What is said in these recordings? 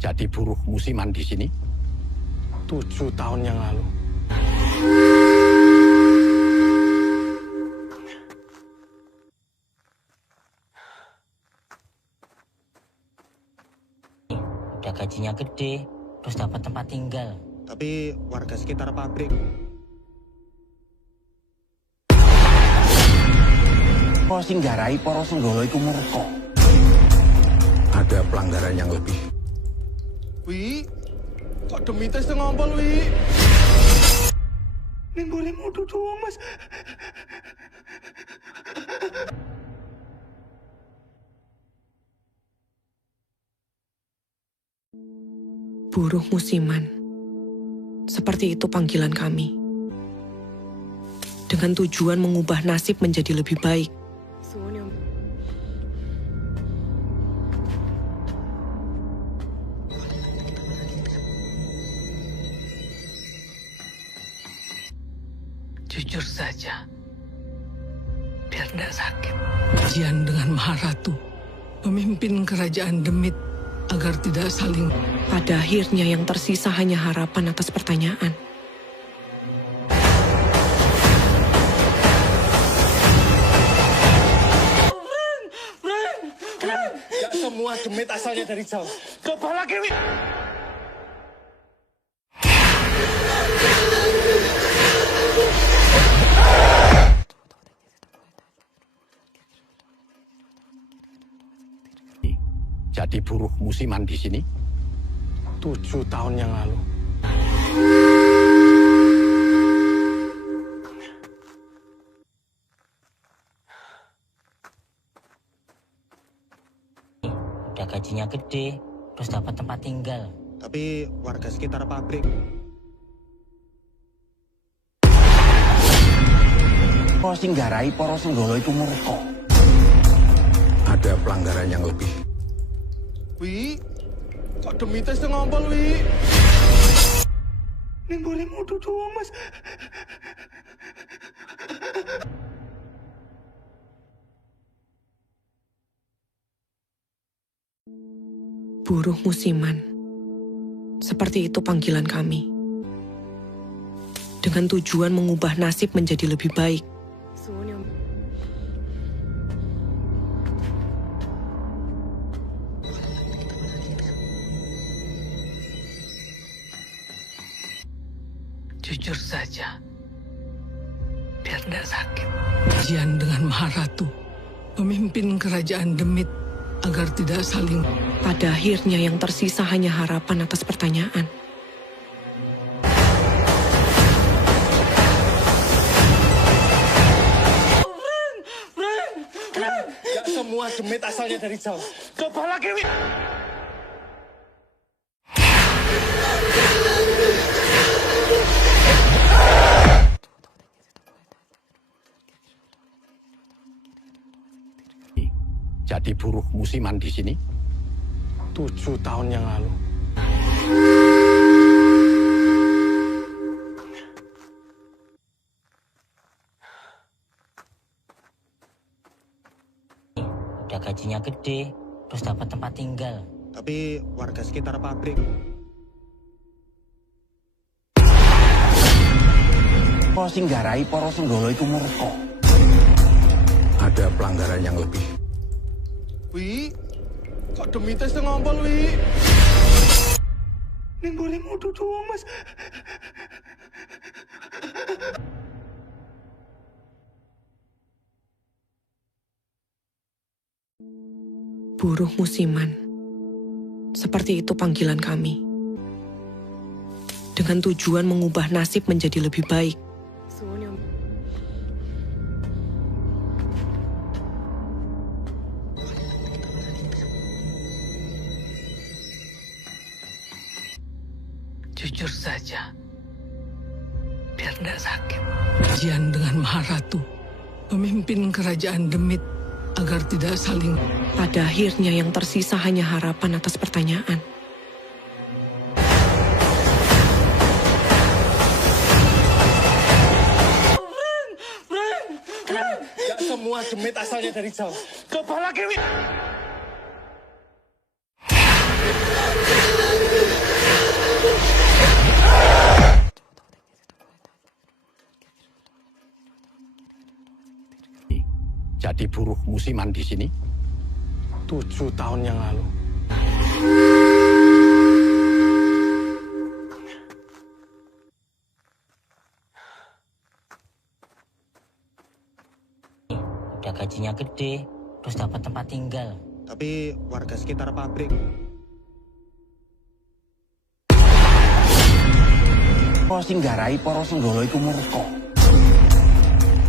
jadi buruh musiman di sini? 7 tahun yang lalu. Udah gajinya gede, terus dapat tempat tinggal. Tapi warga sekitar pabrik. Kok singgarai para senggala iku murka. Ada pelanggaran yang lebih. Wi, kok demite sing ngompol, Wi? Ning boleh mudu doang, Mas. Buruh musiman. Seperti itu panggilan kami. Dengan tujuan mengubah nasib menjadi lebih baik. Jujur saja, biar tidak sakit. Ujian dengan Maharatu, pemimpin kerajaan Demit, agar tidak saling. Pada akhirnya yang tersisa hanya harapan atas pertanyaan. Gak semua demit asalnya dari jauh. Coba lagi, Wi. Jadi buruh musiman di sini? 7 tahun yang lalu. Udah gajinya gede, terus dapat tempat tinggal. Tapi warga sekitar pabrik. Kok singgarai para senggala iku murka. Ada pelanggaran yang lebih. Wi, kok demite sing ngompol, Wi? Ning boleh mudu doang, Mas. Buruh musiman. Seperti itu panggilan kami. Dengan tujuan mengubah nasib menjadi lebih baik. Jujur saja, biar tidak sakit. Ujian dengan Maharatu, pemimpin kerajaan Demit, agar tidak saling. Pada akhirnya yang tersisa hanya harapan atas pertanyaan. Gak semua demit asalnya dari jauh. Coba lagi, Wi. Jadi buruh musiman di sini? 7 tahun yang lalu. Udah gajinya gede, terus dapat tempat tinggal. Tapi warga sekitar pabrik. Kok singgarai para senggala iku murka. Ada pelanggaran yang lebih. Wi, kok demite sing ngompol, Wi? Ning boleh mudu doang, Mas. Buruh musiman. Seperti itu panggilan kami. Dengan tujuan mengubah nasib menjadi lebih baik. Jujur saja, biar tidak sakit. Ujian dengan Maharatu, pemimpin kerajaan Demit, agar tidak saling. Pada akhirnya yang tersisa hanya harapan atas pertanyaan. Gak semua demit asalnya dari jauh. Coba lagi, Wi. jadi buruh musiman di sini? 7 tahun yang lalu. Udah gajinya gede, terus dapat tempat tinggal. Tapi warga sekitar pabrik. Kok sing garai para senggala iku murka.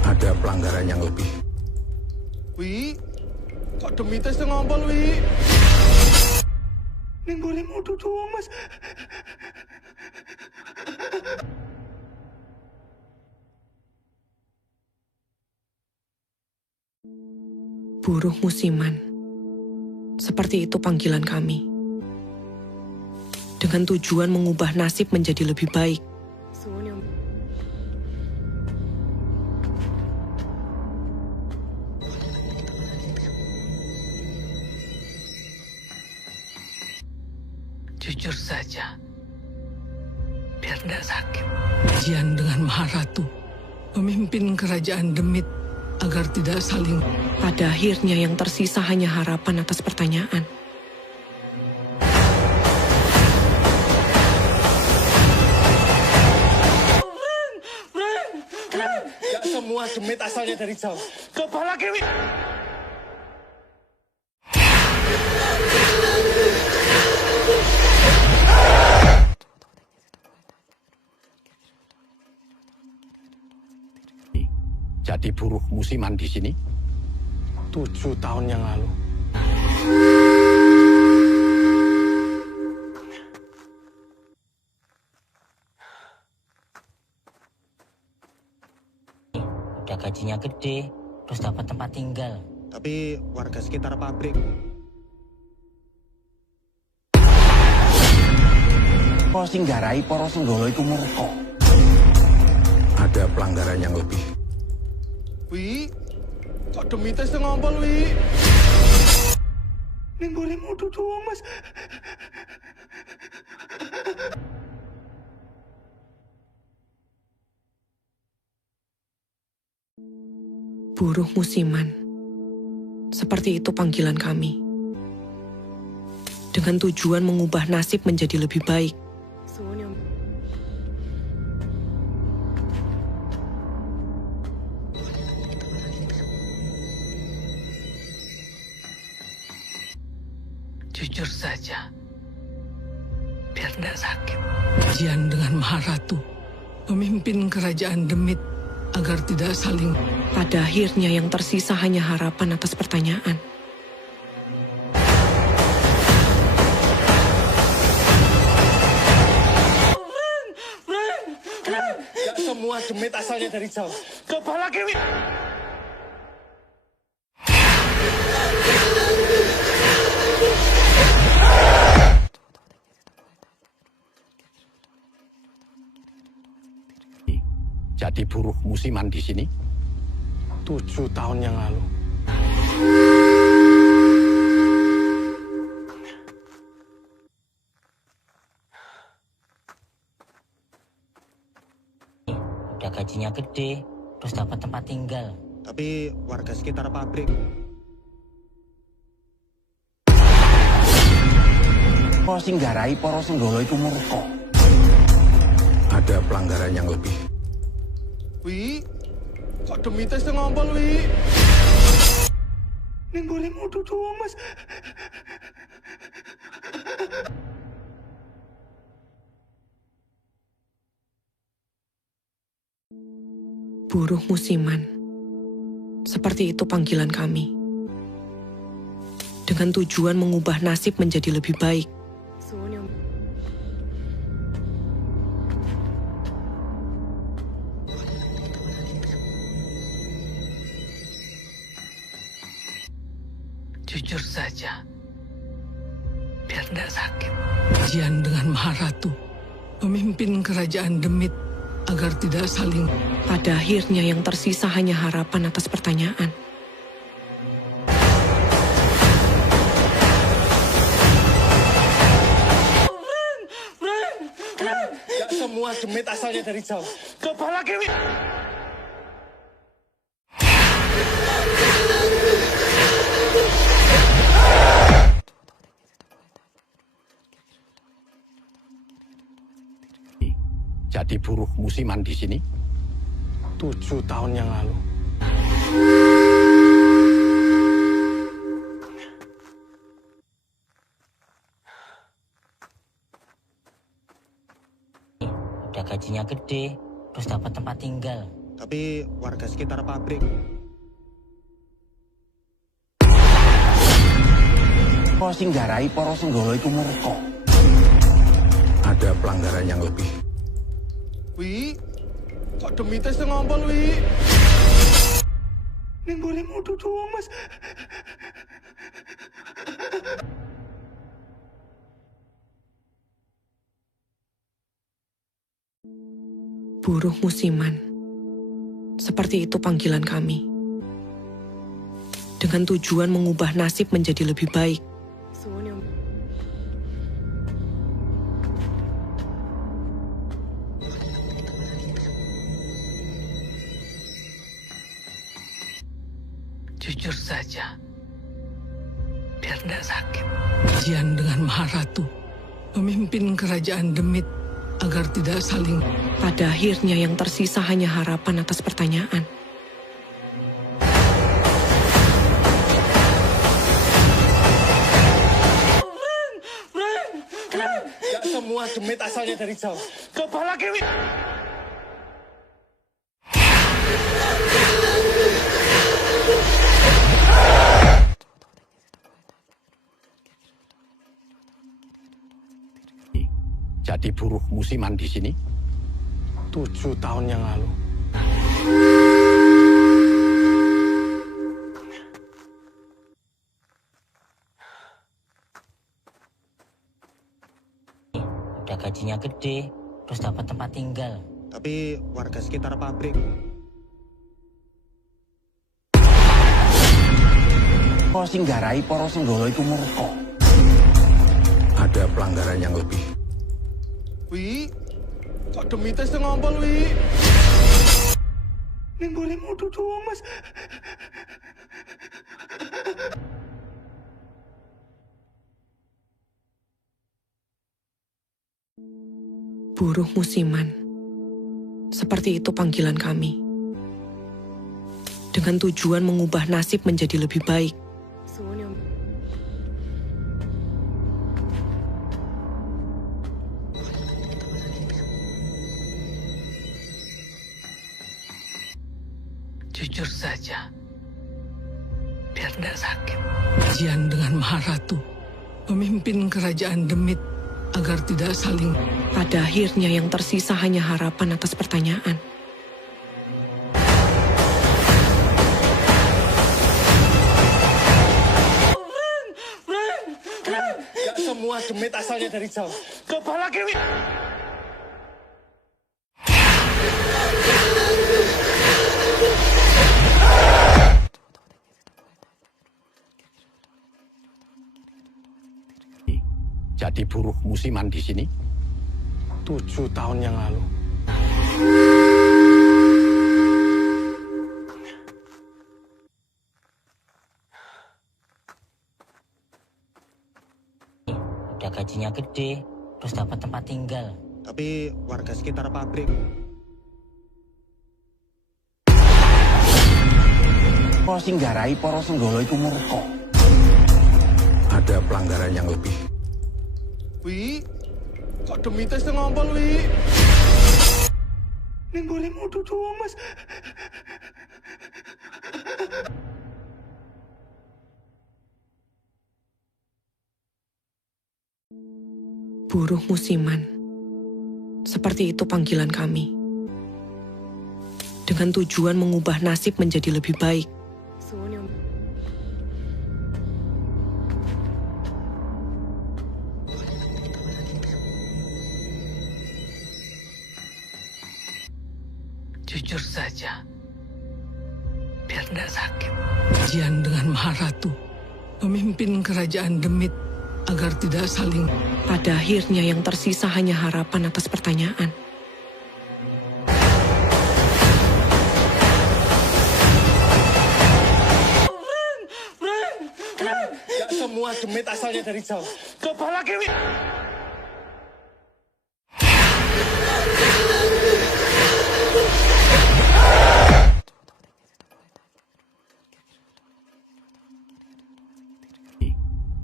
Ada pelanggaran yang lebih. Wi, kok demite sing ngompol, Wi? Ning boleh mudu doang, Mas. Buruh musiman. Seperti itu panggilan kami. Dengan tujuan mengubah nasib menjadi lebih baik. Jujur saja, biar tidak sakit. Jian dengan Maharatu memimpin kerajaan Demit agar tidak saling. Pada akhirnya yang tersisa hanya harapan atas pertanyaan. Gak semua demit asalnya dari jauh. Coba lagi, Wi. Jadi buruh musiman di sini? 7 tahun yang lalu. Udah gajinya gede, terus dapat tempat tinggal. Tapi warga sekitar pabrik. Kok sing garai para senggala iku murka. Ada pelanggaran yang lebih. Wi, kok demite sing ngompol, Wi? Ning boleh mudu doang, Mas. Buruh musiman. Seperti itu panggilan kami. Dengan tujuan mengubah nasib menjadi lebih baik. Jujur saja, biar tidak sakit. Jian dengan Maharatu memimpin kerajaan Demit agar tidak saling. Pada akhirnya yang tersisa hanya harapan atas pertanyaan. Gak semua demit asalnya dari jauh. Coba lagi, Wi. Jadi buruh musiman di sini? 7 tahun yang lalu. Udah gajinya gede, terus dapat tempat tinggal. Tapi warga sekitar pabrik. Kok sing garai para senggala iku murka. Ada pelanggaran yang lebih. Wi, kok demite sing ngompol, Wi? Ning boleh mudu doang, Mas. Buruh musiman. Seperti itu panggilan kami. Dengan tujuan mengubah nasib menjadi lebih baik. Jujur saja, biar tidak sakit. Jian dengan Maharatu memimpin kerajaan Demit agar tidak saling. Pada akhirnya yang tersisa hanya harapan atas pertanyaan. Gak semua demit asalnya dari jauh. Coba lagi, Wi. jadi buruh musiman di sini? 7 tahun yang lalu. Udah gajinya gede, terus dapat tempat tinggal. Tapi warga sekitar pabrik. Kok sing garai para senggala iku murka. Ada pelanggaran yang lebih. Wi, kok demite sing ngompol, Wi? Ning boleh mudu doang, Mas. Buruh musiman. Seperti itu panggilan kami. Dengan tujuan mengubah nasib menjadi lebih baik. Jujur saja, biar tidak sakit. Jian dengan Maharatu memimpin kerajaan Demit agar tidak saling. Pada akhirnya yang tersisa hanya harapan atas pertanyaan. Gak semua Demit asalnya dari Jawa. Coba lagi, Wi. Jadi buruh musiman di sini? 7 tahun yang lalu. Udah gajinya gede, terus dapat tempat tinggal. Tapi warga sekitar pabrik. Kok sing garai para senggala iku murka. Ada pelanggaran yang lebih. Wi, kok demite sing ngompol, Wi? Ning boleh mudu doang, Mas. Buruh musiman. Seperti itu panggilan kami. Dengan tujuan mengubah nasib menjadi lebih baik. Jujur saja, biar tidak sakit. Jian dengan Maharatu memimpin kerajaan Demit agar tidak saling. Pada akhirnya yang tersisa hanya harapan atas pertanyaan. Gak semua Demit asalnya dari Jawa. Coba lagi, Wi. Jadi buruh musiman di sini? 7 tahun yang lalu. Udah gajinya gede, terus dapat tempat tinggal. Tapi warga sekitar pabrik. Kok sing garai para senggala iku murka. Ada pelanggaran yang lebih. Wi, kok demite sing ngompol, Wi? Ning boleh mudu doang, Mas. Buruh musiman. Seperti itu panggilan kami. Dengan tujuan mengubah nasib menjadi lebih baik. Jujur saja, biar tidak sakit. Jian dengan Maharatu memimpin kerajaan Demit agar tidak saling. Pada akhirnya yang tersisa hanya harapan atas pertanyaan. Gak semua Demit asalnya dari Jawa. Coba lagi, Wi.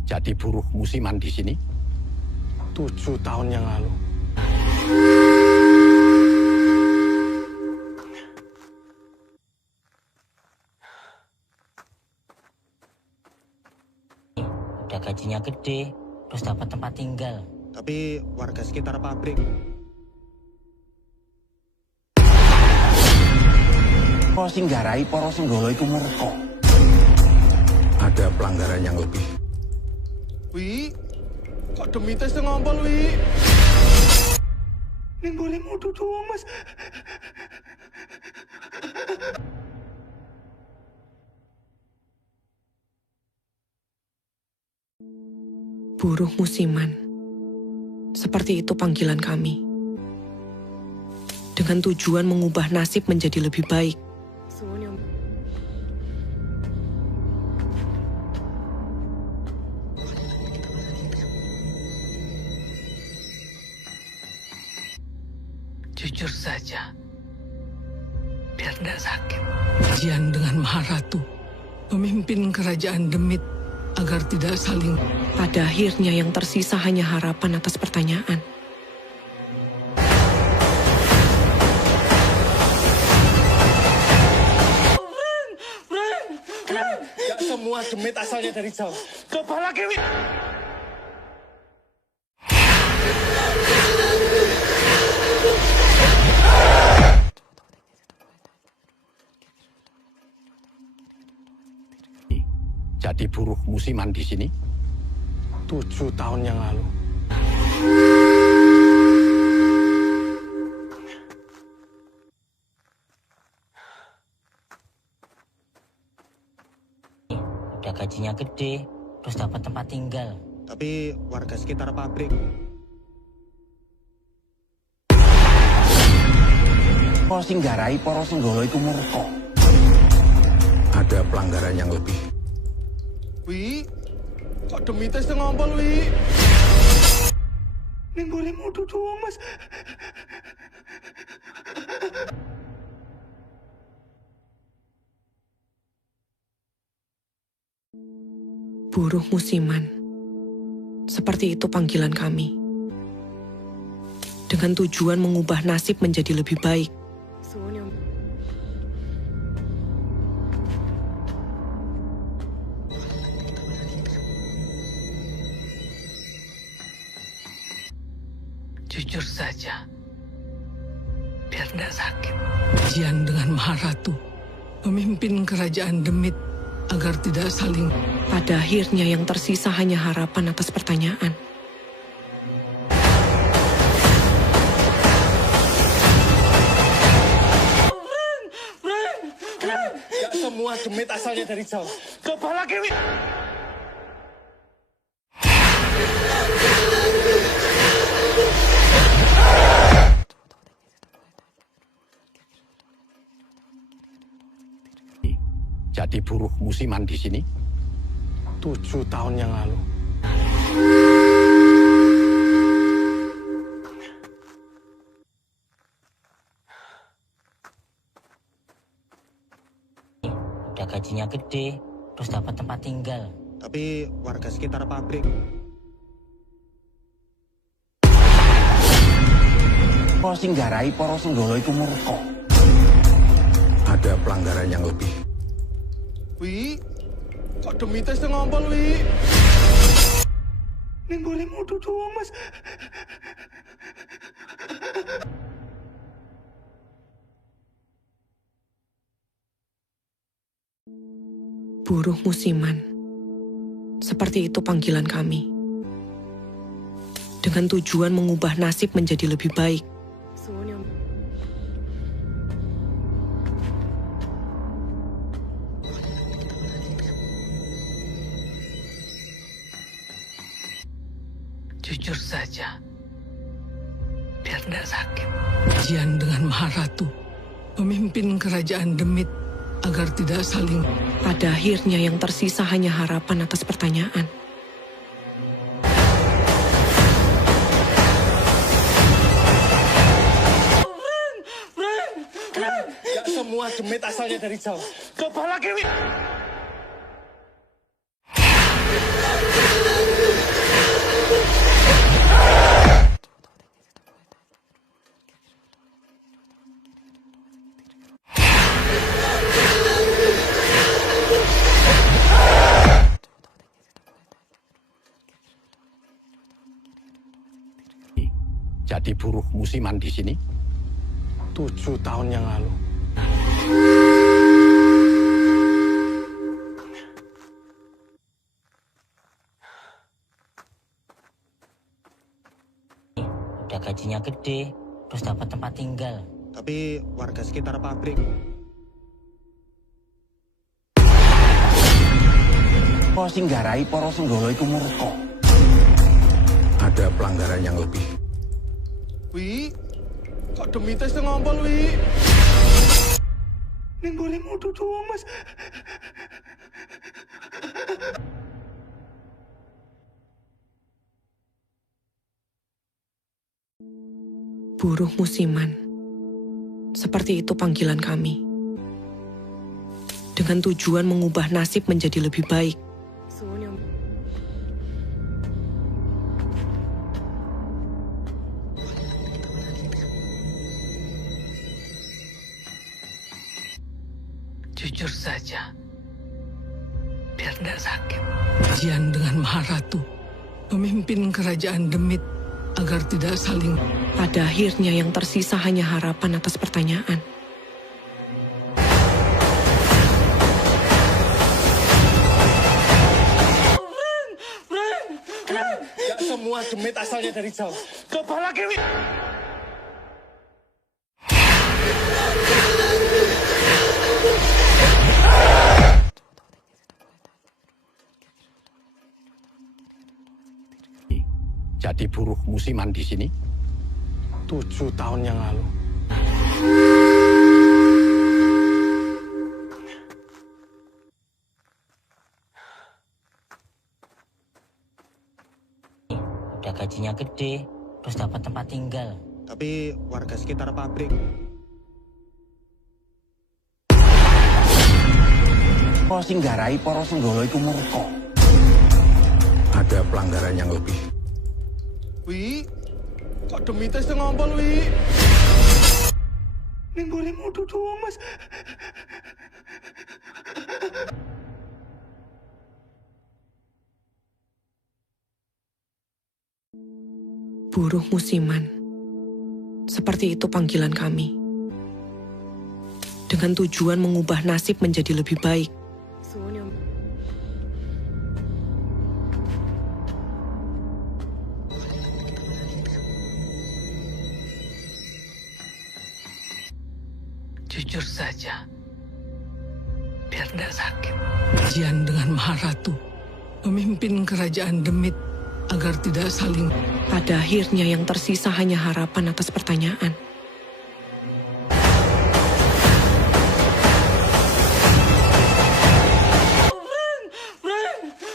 jadi buruh musiman di sini? 7 tahun yang lalu. Udah gajinya gede, terus dapat tempat tinggal. Tapi warga sekitar pabrik. Kok sing garai para senggala iku murka. Ada pelanggaran yang lebih. Wi, kok demite sing ngompol, Wi? Ning boleh mudu doang, Mas. Buruh musiman. Seperti itu panggilan kami. Dengan tujuan mengubah nasib menjadi lebih baik. Jujur saja, biar tidak sakit. Ujian dengan Maharatu, pemimpin kerajaan Demit, agar tidak saling. Pada akhirnya yang tersisa hanya harapan atas pertanyaan. Gak semua demit asalnya dari Jawa. Coba lagi, Wi. Jadi buruh musiman di sini? 7 tahun yang lalu. Udah gajinya gede, terus dapat tempat tinggal. Tapi warga sekitar pabrik. Kok sing garai para senggala iku murka. Ada pelanggaran yang lebih. Wi, kok demite sing ngompol, Wi? Ning boleh mudu doang, Mas. Buruh musiman. Seperti itu panggilan kami. Dengan tujuan mengubah nasib menjadi lebih baik. Jujur saja, biar tidak sakit. Ujian dengan Maharatu, pemimpin kerajaan Demit, agar tidak saling. Pada akhirnya yang tersisa hanya harapan atas pertanyaan. Gak semua demit asalnya dari Jawa. Coba lagi, Wi. Jadi buruh musiman di sini? 7 tahun yang lalu. Udah gajinya gede, terus dapat tempat tinggal. Tapi warga sekitar pabrik. Kok sing garai para senggala iku murka. Ada pelanggaran yang lebih. Wi, kok demite sing ngompol, Wi? Ning boleh mudu doang, Mas. Buruh musiman. Seperti itu panggilan kami. Dengan tujuan mengubah nasib menjadi lebih baik. Jujur saja, biar tidak sakit. Ujian dengan Maharatu, pemimpin kerajaan Demit, agar tidak saling. Pada akhirnya yang tersisa hanya harapan atas pertanyaan. Gak semua demit asalnya dari Jawa. Coba lagi, Wi. jadi buruh musiman di sini? 7 tahun yang lalu. Udah gajinya gede, terus dapat tempat tinggal. Tapi warga sekitar pabrik. Kok sing garai para senggala iku murka. Ada pelanggaran yang lebih. Wi, kok demite sing ngompol, Wi? Ning boleh mudu doang, Mas. Buruh musiman. Seperti itu panggilan kami. Dengan tujuan mengubah nasib menjadi lebih baik. Jujur saja, biar tidak sakit. Jian dengan Maharatu memimpin kerajaan Demit agar tidak saling. Pada akhirnya yang tersisa hanya harapan atas pertanyaan. Gak semua demit asalnya dari Jawa. Coba lagi, Wi. Jadi buruh musiman di sini? 7 tahun yang lalu. Udah gajinya gede, terus dapat tempat tinggal. Tapi warga sekitar pabrik. Kok sing garai para senggala iku murka. Ada pelanggaran yang lebih. Wi, kok demite sing ngompol, Wi? Ning boleh mudu doang, Mas. Buruh musiman. Seperti itu panggilan kami. Dengan tujuan mengubah nasib menjadi lebih baik. Jujur saja, biar tidak sakit. Jian dengan Maharatu memimpin kerajaan Demit agar tidak saling. Pada akhirnya yang tersisa hanya harapan atas pertanyaan.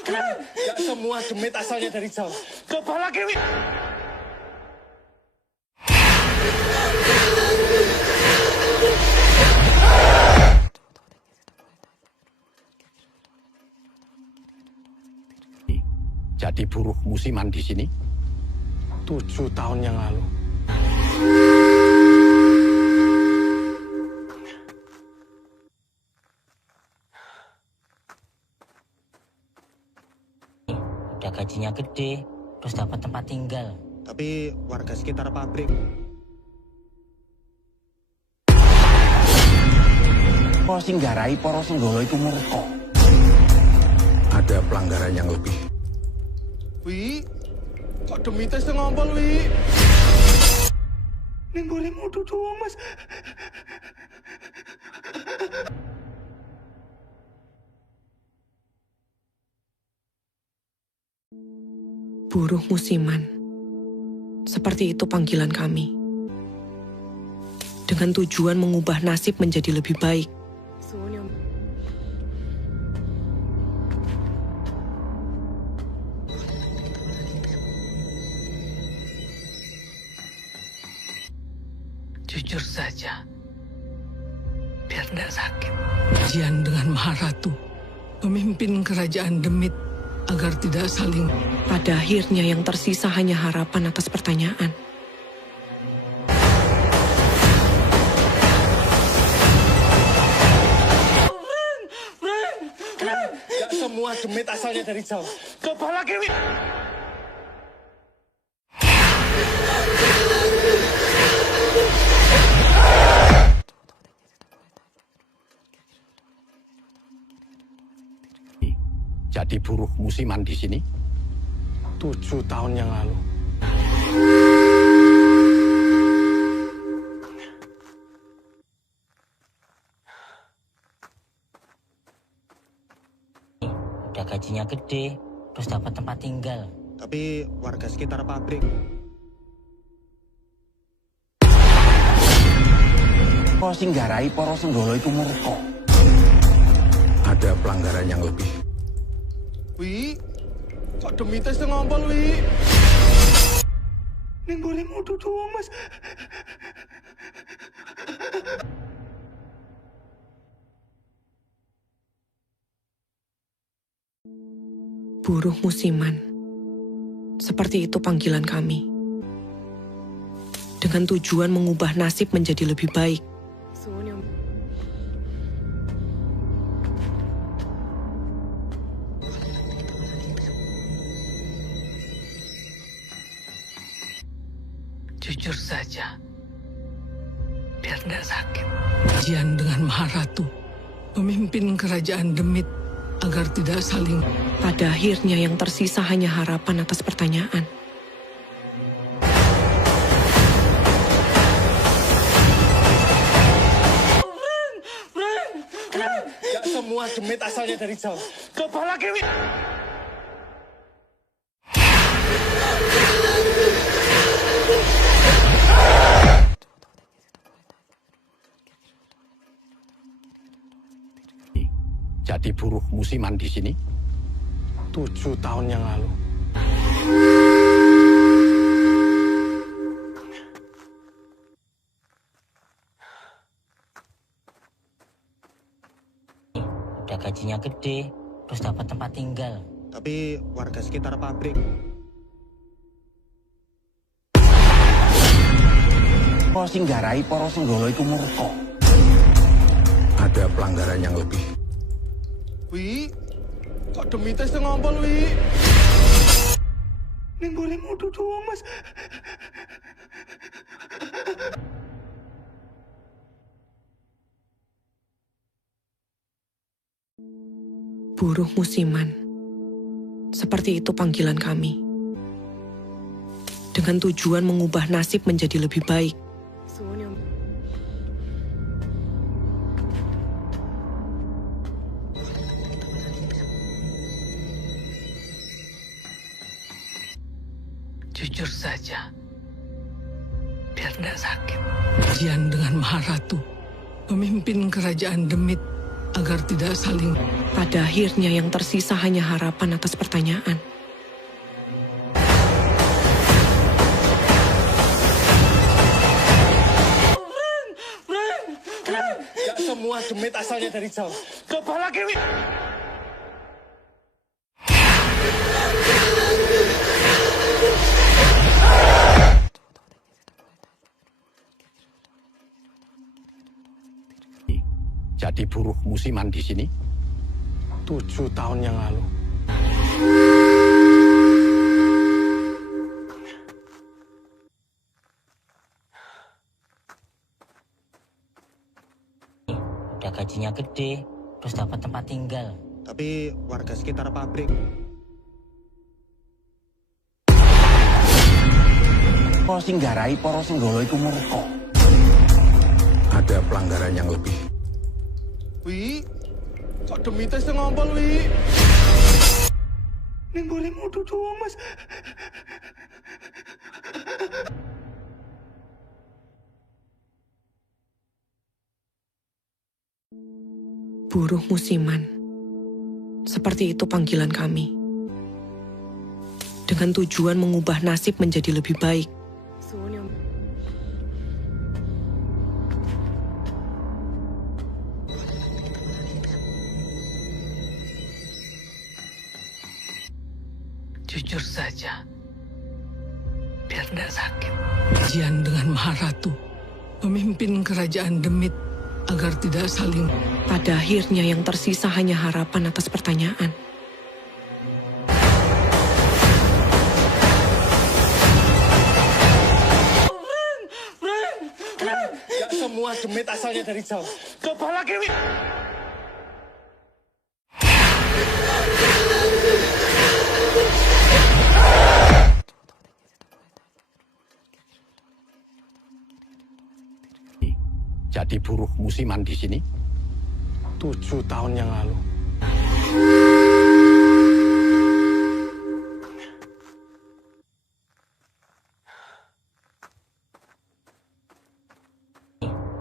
Gak semua demit asalnya dari Jawa. Coba lagi, Wi. Jadi buruh musiman di sini? 7 tahun yang lalu. Udah gajinya gede, terus dapat tempat tinggal. Tapi warga sekitar pabrik. Kok sing garai para senggala iku murka. Ada pelanggaran yang lebih. Wi, kok demite sing ngompol, Wi? Ning boleh mudu doang, Mas. Buruh musiman. Seperti itu panggilan kami. Dengan tujuan mengubah nasib menjadi lebih baik. Jujur saja, biar tidak sakit. Jian dengan Maharatu memimpin kerajaan Demit agar tidak saling. Pada akhirnya yang tersisa hanya harapan atas pertanyaan. Gak semua demit asalnya dari Jawa. Coba lagi, Wi. jadi buruh musiman di sini? 7 tahun yang lalu. Udah gajinya gede, terus dapat tempat tinggal. Tapi warga sekitar pabrik. Kok sing garai para senggala iku murka. Ada pelanggaran yang lebih. Wi, kok demite sing ngompol, Wi? Ning boleh mudu doang, Mas. Buruh musiman. Seperti itu panggilan kami. Dengan tujuan mengubah nasib menjadi lebih baik. Jujur saja, biar tidak sakit. Jian dengan Maharatu memimpin kerajaan Demit agar tidak saling. Pada akhirnya yang tersisa hanya harapan atas pertanyaan. Gak semua demit asalnya dari Jawa. Coba lagi, Wi. Jadi buruh musiman di sini? 7 tahun yang lalu. Udah gajinya gede, terus dapat tempat tinggal. Tapi warga sekitar pabrik. Kok sing garai para senggala iku murka. Ada pelanggaran yang lebih. Wi, kok demite sing ngompol, Wi? Ning boleh mudu doang, Mas. Buruh musiman. Seperti itu panggilan kami. Dengan tujuan mengubah nasib menjadi lebih baik. Jujur saja, biar tidak sakit. Jian dengan Maharatu memimpin kerajaan Demit agar tidak saling. Pada akhirnya yang tersisa hanya harapan atas pertanyaan. Gak semua demit asalnya dari Jawa. Coba lagi, Wi. Jadi buruh musiman di sini? 7 tahun yang lalu. Udah gajinya gede, terus dapat tempat tinggal. Tapi warga sekitar pabrik. Kok sing garai para senggala iku murka. Ada pelanggaran yang lebih. Wi, kok demite sing ngompol, Wi? Ning boleh mudu doang, Mas. Buruh musiman. Seperti itu panggilan kami. Dengan tujuan mengubah nasib menjadi lebih baik. Jujur saja, biar tidak sakit. Jian dengan Maharatu memimpin kerajaan Demit agar tidak saling. Pada akhirnya yang tersisa hanya harapan atas pertanyaan. Gak semua demit asalnya dari Jawa. Coba lagi, Wi. jadi buruh musiman di sini? 7 tahun yang lalu.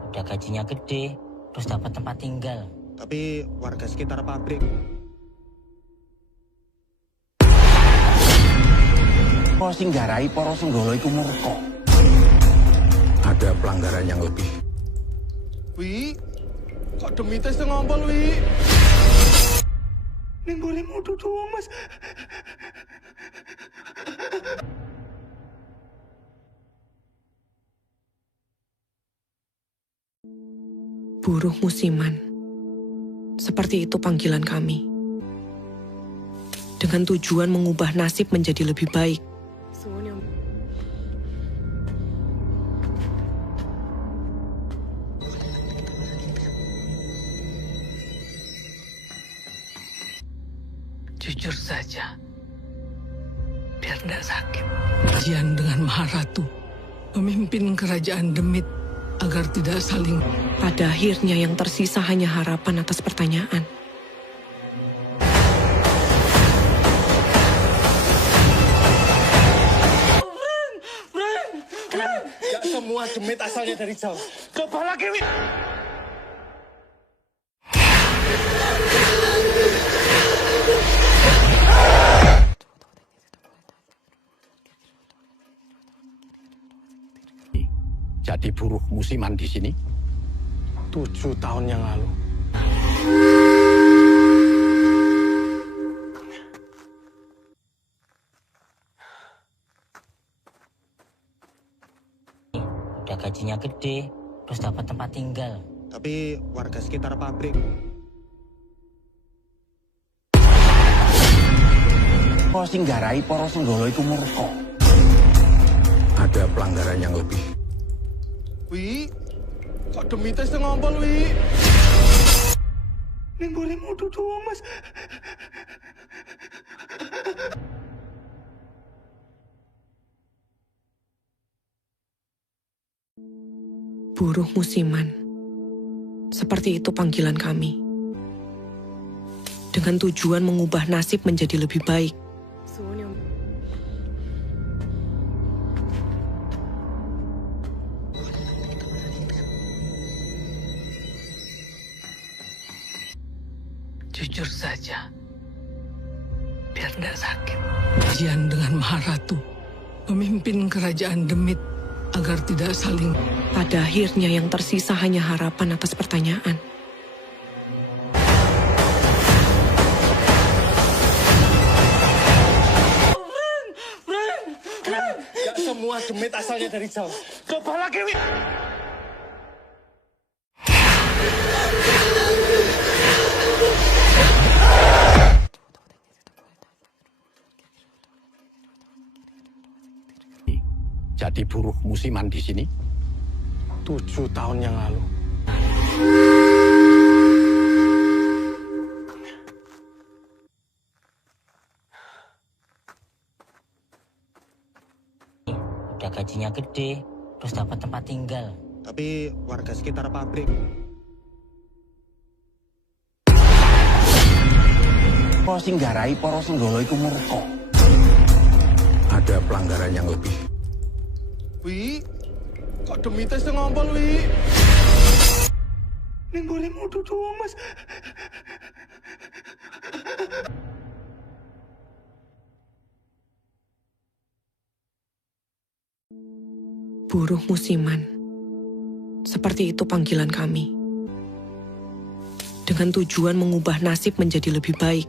Udah gajinya gede, terus dapat tempat tinggal. Tapi warga sekitar pabrik. Apa sing garai para senggala iku murka? Ada pelanggaran yang lebih. Wi, kok demite sing ngompol, Wi? Ning boleh mau duduk, Mas. Buruh musiman. Seperti itu panggilan kami. Dengan tujuan mengubah nasib menjadi lebih baik. Jujur saja, biar tidak sakit. Jian dengan Maharatu memimpin kerajaan Demit agar tidak saling. Pada akhirnya yang tersisa hanya harapan atas pertanyaan. Gak semua demit asalnya dari Jawa. Coba lagi, Wi. Jadi buruh musiman di sini? 7 tahun yang lalu. Udah gajinya gede, terus dapat tempat tinggal. Tapi warga sekitar pabrik. Apa sing garai para senggala iku murka? Ada pelanggaran yang lebih. Wi, kok demite sing ngompol, Wi? Ning boleh mau duduk, Mas. Buruh musiman. Seperti itu panggilan kami. Dengan tujuan mengubah nasib menjadi lebih baik. Jujur saja, biar tidak sakit. Jian dengan Maharatu memimpin kerajaan Demit agar tidak saling. Pada akhirnya yang tersisa hanya harapan atas pertanyaan. Gak semua demit asalnya dari Jawa. Coba lagi, Wi. Jadi buruh musiman di sini? 7 tahun yang lalu. Udah gajinya gede, terus dapat tempat tinggal. Tapi warga sekitar pabrik. Apa sing garai para senggala iku murka? Ada pelanggaran yang lebih. Wi, kok demite sing ngompol, Wi? Ning boleh mau duduk, Mas. Buruh musiman. Seperti itu panggilan kami. Dengan tujuan mengubah nasib menjadi lebih baik.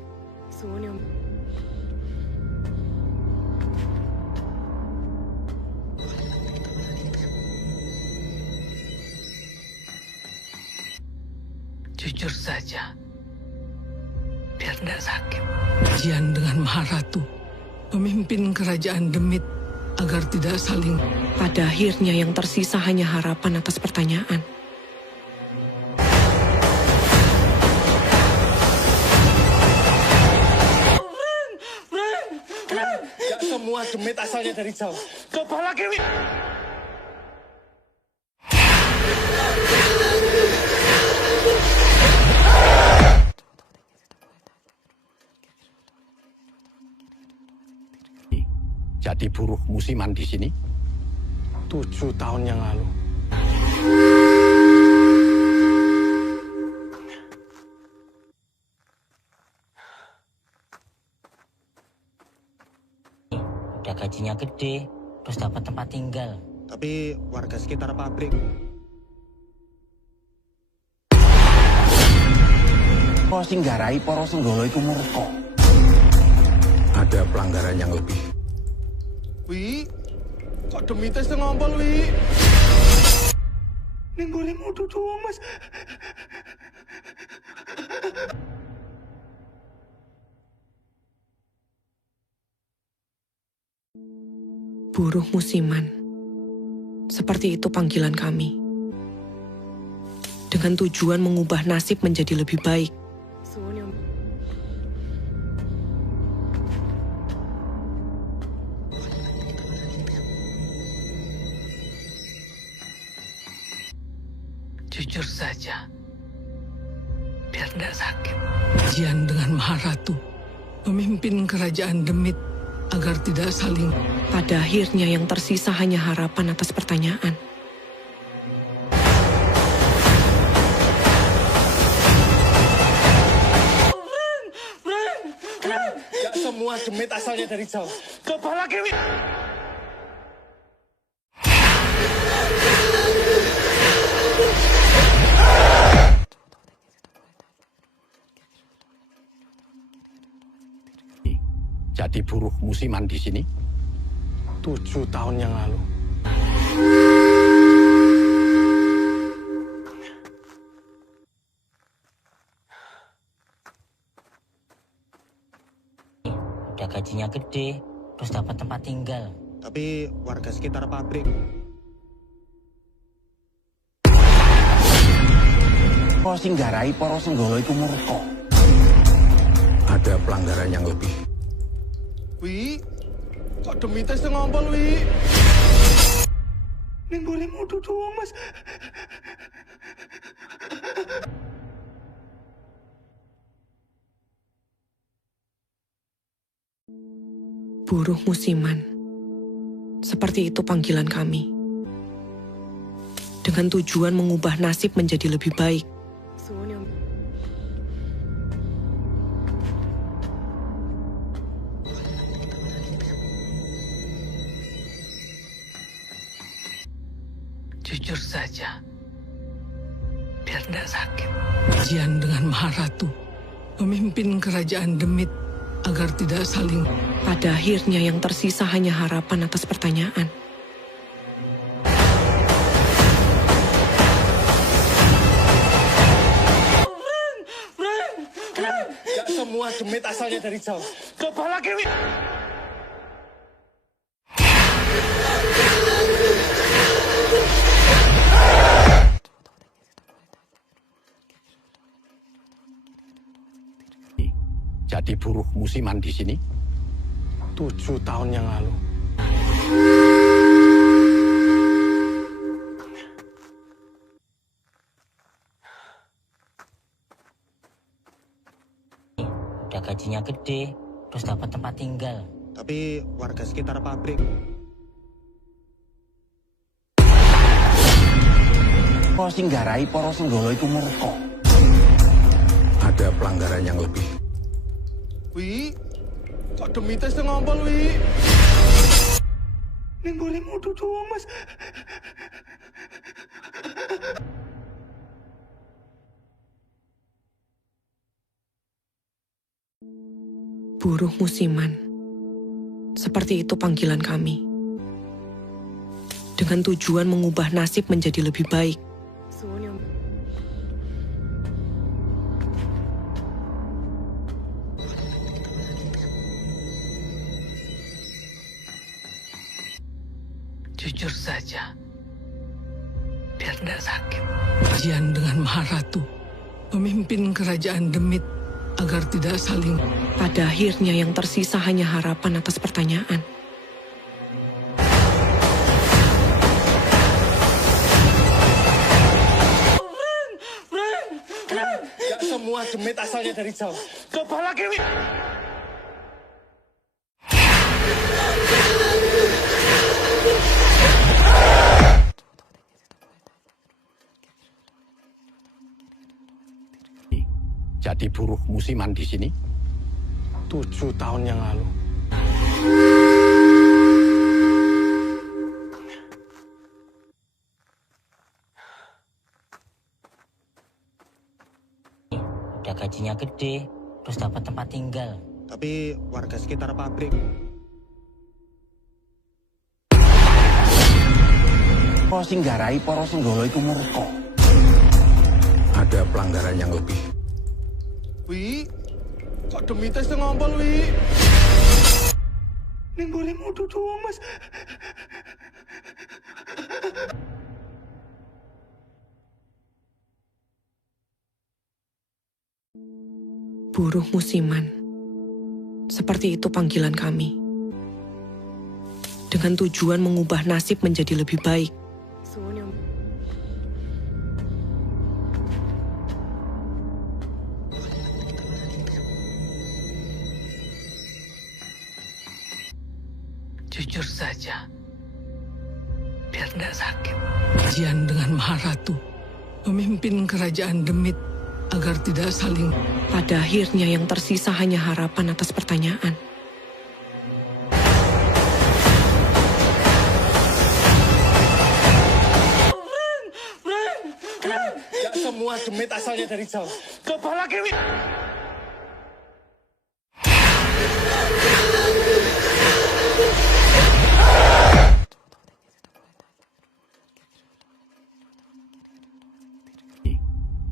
Jujur saja, biar tidak sakit. Jian dengan Maharatu memimpin kerajaan Demit agar tidak saling. Pada akhirnya yang tersisa hanya harapan atas pertanyaan. Gak semua demit asalnya dari Jawa. Coba lagi, Wi. Jadi buruh musiman di sini? 7 tahun yang lalu. Udah gajinya gede, terus dapat tempat tinggal. Tapi warga sekitar pabrik. Kok sing garai para senggala iku murka. Ada pelanggaran yang lebih. Wi, kok demite sing ngompol, Wi? Ning gone mudu doang, Mas. Buruh musiman. Seperti itu panggilan kami. Dengan tujuan mengubah nasib menjadi lebih baik. Jujur saja, biar tidak sakit. Jian dengan Maharatu memimpin kerajaan Demit agar tidak saling. Pada akhirnya yang tersisa hanya harapan atas pertanyaan. Gak semua demit asalnya dari Jawa. Coba lagi, Wi. Jadi buruh musiman di sini? 7 tahun yang lalu. Udah gajinya gede, terus dapat tempat tinggal. Tapi warga sekitar pabrik. Kok sing garai para senggala iku murka. Ada pelanggaran yang lebih. Wi, kok demite sing ngompol, Wi? Ning gone mudu doang, Mas. Buruh musiman. Seperti itu panggilan kami. Dengan tujuan mengubah nasib menjadi lebih baik. Jujur saja, biar tidak sakit. Jian dengan Maharatu memimpin kerajaan Demit agar tidak saling. Pada akhirnya yang tersisa hanya harapan atas pertanyaan. Gak semua demit asalnya dari Jawa. Coba lagi, Wi. Jadi buruh musiman di sini? 7 tahun yang lalu. Udah gajinya gede, terus dapat tempat tinggal. Tapi warga sekitar pabrik. Kok sing garai para senggala iku murka. Ada pelanggaran yang lebih. Wi, kok demite sing ngompol, Wi? Ning gone mudu doang, Mas. Buruh musiman. Seperti itu panggilan kami. Dengan tujuan mengubah nasib menjadi lebih baik. Jujur saja, biar tidak sakit. Jian dengan Maharatu memimpin kerajaan Demit agar tidak saling. Pada akhirnya yang tersisa hanya harapan atas pertanyaan. demit asalnya dari jauh. Coba lagi, Wi. Jadi buruh musiman di sini? 7 tahun yang lalu. Udah gajinya gede, terus dapat tempat tinggal. Tapi warga sekitar pabrik. Kok sing garai para senggala iku murka. Ada pelanggaran yang lebih. Wi, kok demite sing ngompol, Wi? Ning boleh mudu doang, Mas. Buruh musiman. Seperti itu panggilan kami. Dengan tujuan mengubah nasib menjadi lebih baik. Jujur saja, biar tidak sakit. Jian dengan Maharatu memimpin kerajaan Demit agar tidak saling. Pada akhirnya yang tersisa hanya harapan atas pertanyaan. Gak semua demit asalnya dari jauh. Coba lagi, Wi.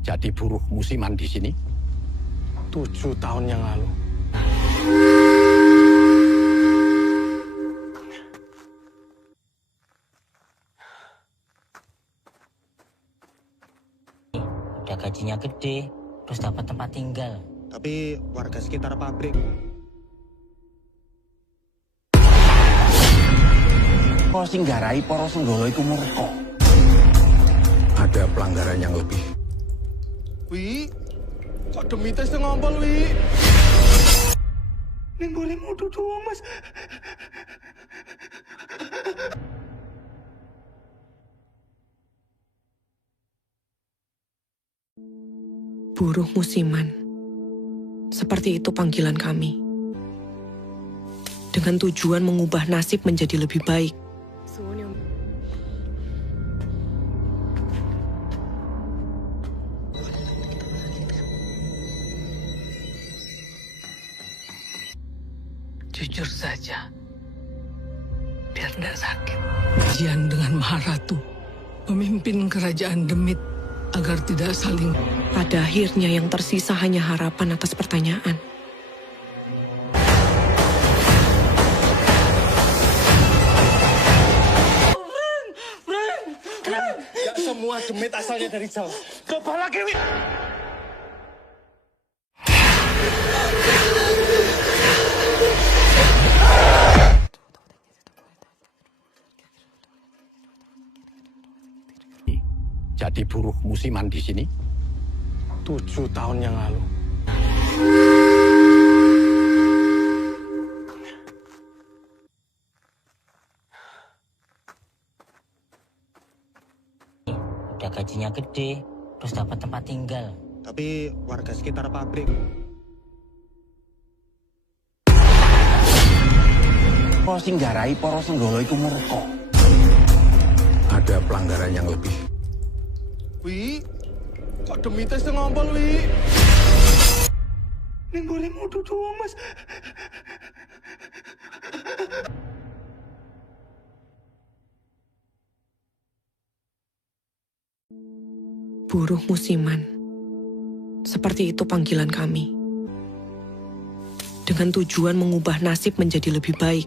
Jadi buruh musiman di sini? 7 tahun yang lalu. Udah gajinya gede, terus dapat tempat tinggal. Tapi warga sekitar pabrik. Kok sing garai para senggala iku murka. Ada pelanggaran yang lebih. Wi, kok demite sing ngompol, Wi? Ning boleh mudu doang, Mas. Buruh musiman. Seperti itu panggilan kami. Dengan tujuan mengubah nasib menjadi lebih baik. Jujur saja, biar tidak sakit. Jian dengan Maharatu memimpin kerajaan Demit agar tidak saling. Pada akhirnya yang tersisa hanya harapan atas pertanyaan. Gak semua demit asalnya dari jauh. Coba lagi, Wi. Jadi buruh musiman di sini? 7 tahun yang lalu. Udah gajinya gede, terus dapat tempat tinggal. Tapi warga sekitar pabrik. Kok sing garai para senggala iku murka. Ada pelanggaran yang lebih. Wi, kok demite sing ngompol, Wi? Ning boleh mudu doang, Mas. Buruh musiman. Seperti itu panggilan kami. Dengan tujuan mengubah nasib menjadi lebih baik.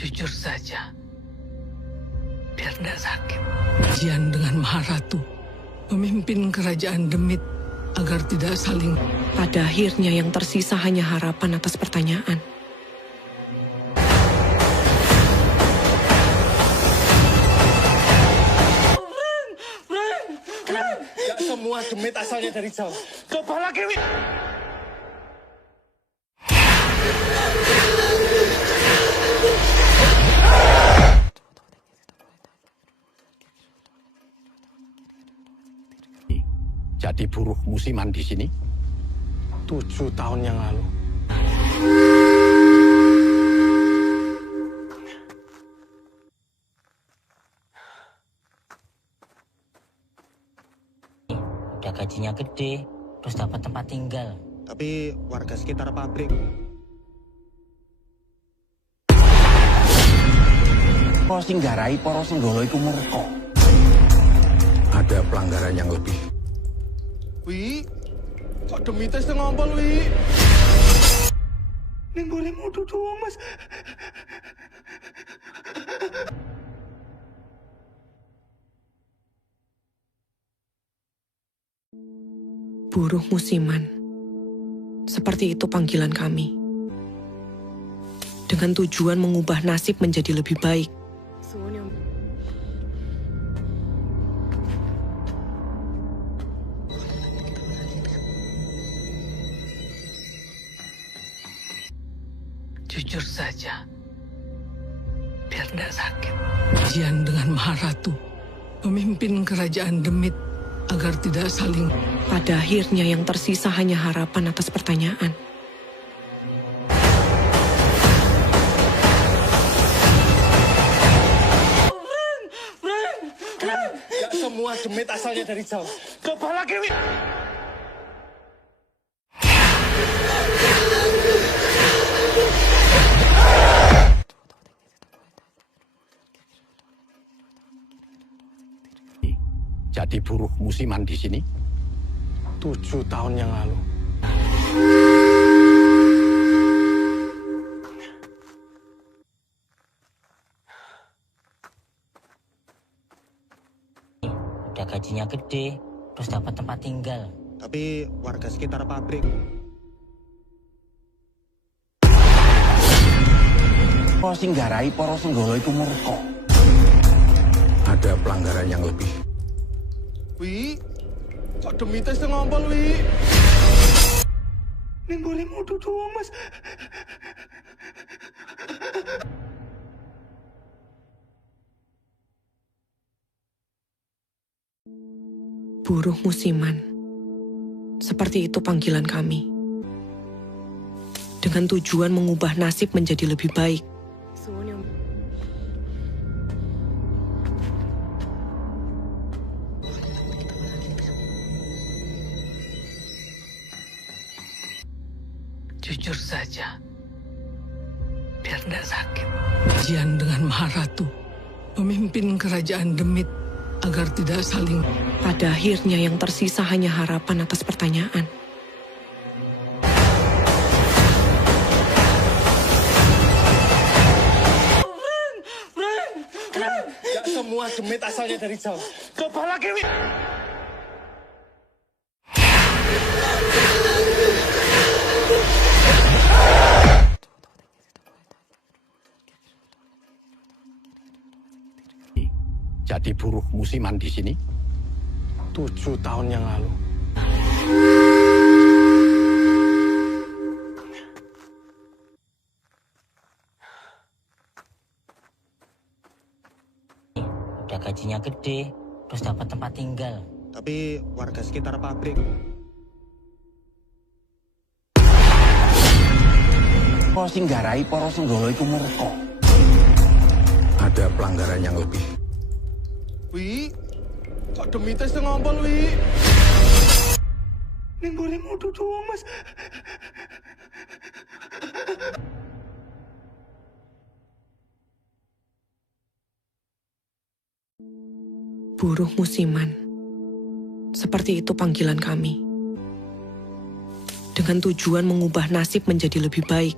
Jujur saja, biar tidak sakit. Jian dengan Maharatu memimpin kerajaan Demit agar tidak saling. Pada akhirnya yang tersisa hanya harapan atas pertanyaan. demit asalnya dari jauh. Coba lagi, Wi. Jadi buruh musiman di sini? 7 tahun yang lalu. Udah gajinya gede, terus dapat tempat tinggal. Tapi warga sekitar pabrik. Para sing garai para senggala iku murka. Ada pelanggaran yang lebih. Wi, kok demite sing ngompol, Wi? Ning boleh mudu doang, Mas. Buruh musiman. Seperti itu panggilan kami. Dengan tujuan mengubah nasib menjadi lebih baik. Jujur saja, biar tidak sakit. Jian dengan Maharatu memimpin kerajaan Demit agar tidak saling. Pada akhirnya yang tersisa hanya harapan atas pertanyaan. Gak semua demit asalnya dari jauh. Coba lagi, Wi. Jadi buruh musiman di sini? 7 tahun yang lalu. Udah gajinya gede, terus dapat tempat tinggal. Tapi warga sekitar pabrik. Para sing garai para senggala iku murka. Ada pelanggaran yang lebih. Wi, kok demite sing ngompol, Wi? Ning boleh mudu doang, Mas. Buruh musiman. Seperti itu panggilan kami. Dengan tujuan mengubah nasib menjadi lebih baik. Jujur saja, biar tidak sakit. Jian dengan Maharatu memimpin kerajaan Demit agar tidak saling. Pada akhirnya yang tersisa hanya harapan atas pertanyaan. Gak semua demit asalnya dari jauh. Coba lagi, Wi. Jadi buruh musiman di sini? 7 tahun yang lalu. Udah gajinya gede, terus dapat tempat tinggal. Tapi warga sekitar pabrik. Para sing garai para senggala iku murka. Ada pelanggaran yang lebih. Wi, kok demite sing ngompol, Wi? Ning boleh mudu doang, Mas. Buruh musiman. Seperti itu panggilan kami. Dengan tujuan mengubah nasib menjadi lebih baik.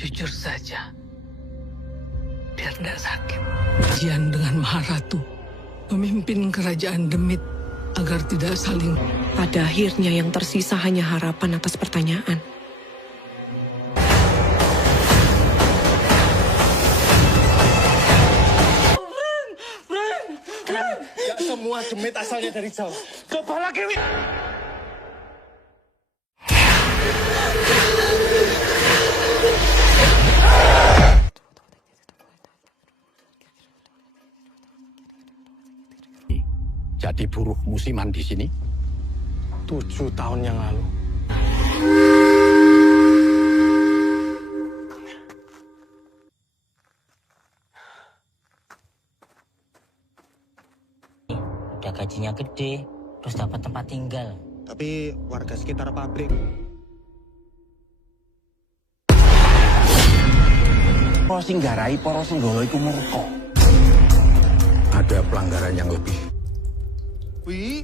Jujur saja, biar tidak sakit. Jian dengan Maharatu memimpin kerajaan Demit agar tidak saling. Pada akhirnya yang tersisa hanya harapan atas pertanyaan. demit asalnya dari jauh. Coba lagi, Wi. Jadi buruh musiman di sini? 7 tahun yang lalu. Udah gajinya gede, terus dapat tempat tinggal. Tapi warga sekitar pabrik. Para sing garai para senggala iku murka. Ada pelanggaran yang lebih. Wi,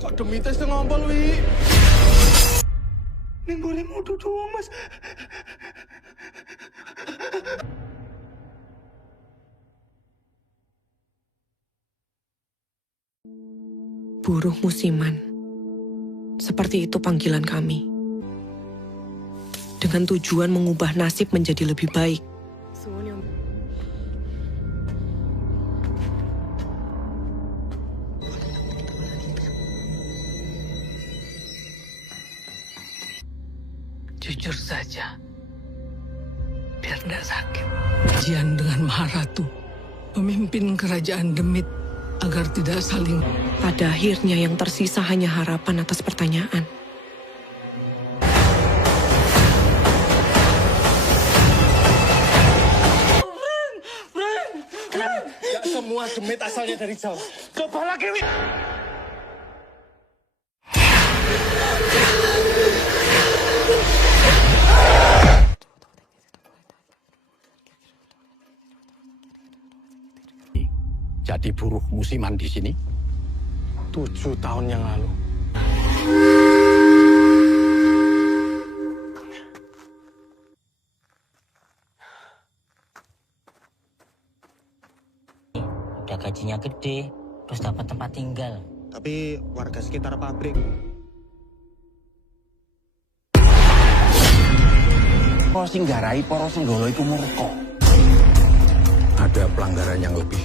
kok demite sing ngompol, Wi? Ning boleh mudu doang, Mas. Buruh musiman. Seperti itu panggilan kami. Dengan tujuan mengubah nasib menjadi lebih baik. Jujur saja, biar tidak sakit. Jian dengan Maharatu memimpin kerajaan Demit agar tidak saling. Pada akhirnya yang tersisa hanya harapan atas pertanyaan. Gak semua demit asalnya dari jauh. Coba lagi, Wi. Jadi buruh musiman di sini? 7 tahun yang lalu. Udah gajinya gede, terus dapat tempat tinggal. Tapi warga sekitar pabrik. Para sing garai para senggala iku murka. Ada pelanggaran yang lebih.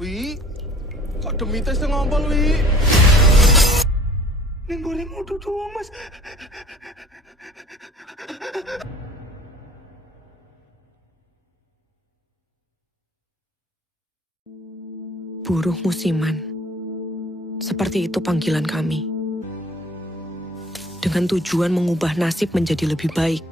Wi, kok demite sing ngompol, Wi? Ning boleh mudu doang, Mas. Buruh musiman. Seperti itu panggilan kami. Dengan tujuan mengubah nasib menjadi lebih baik.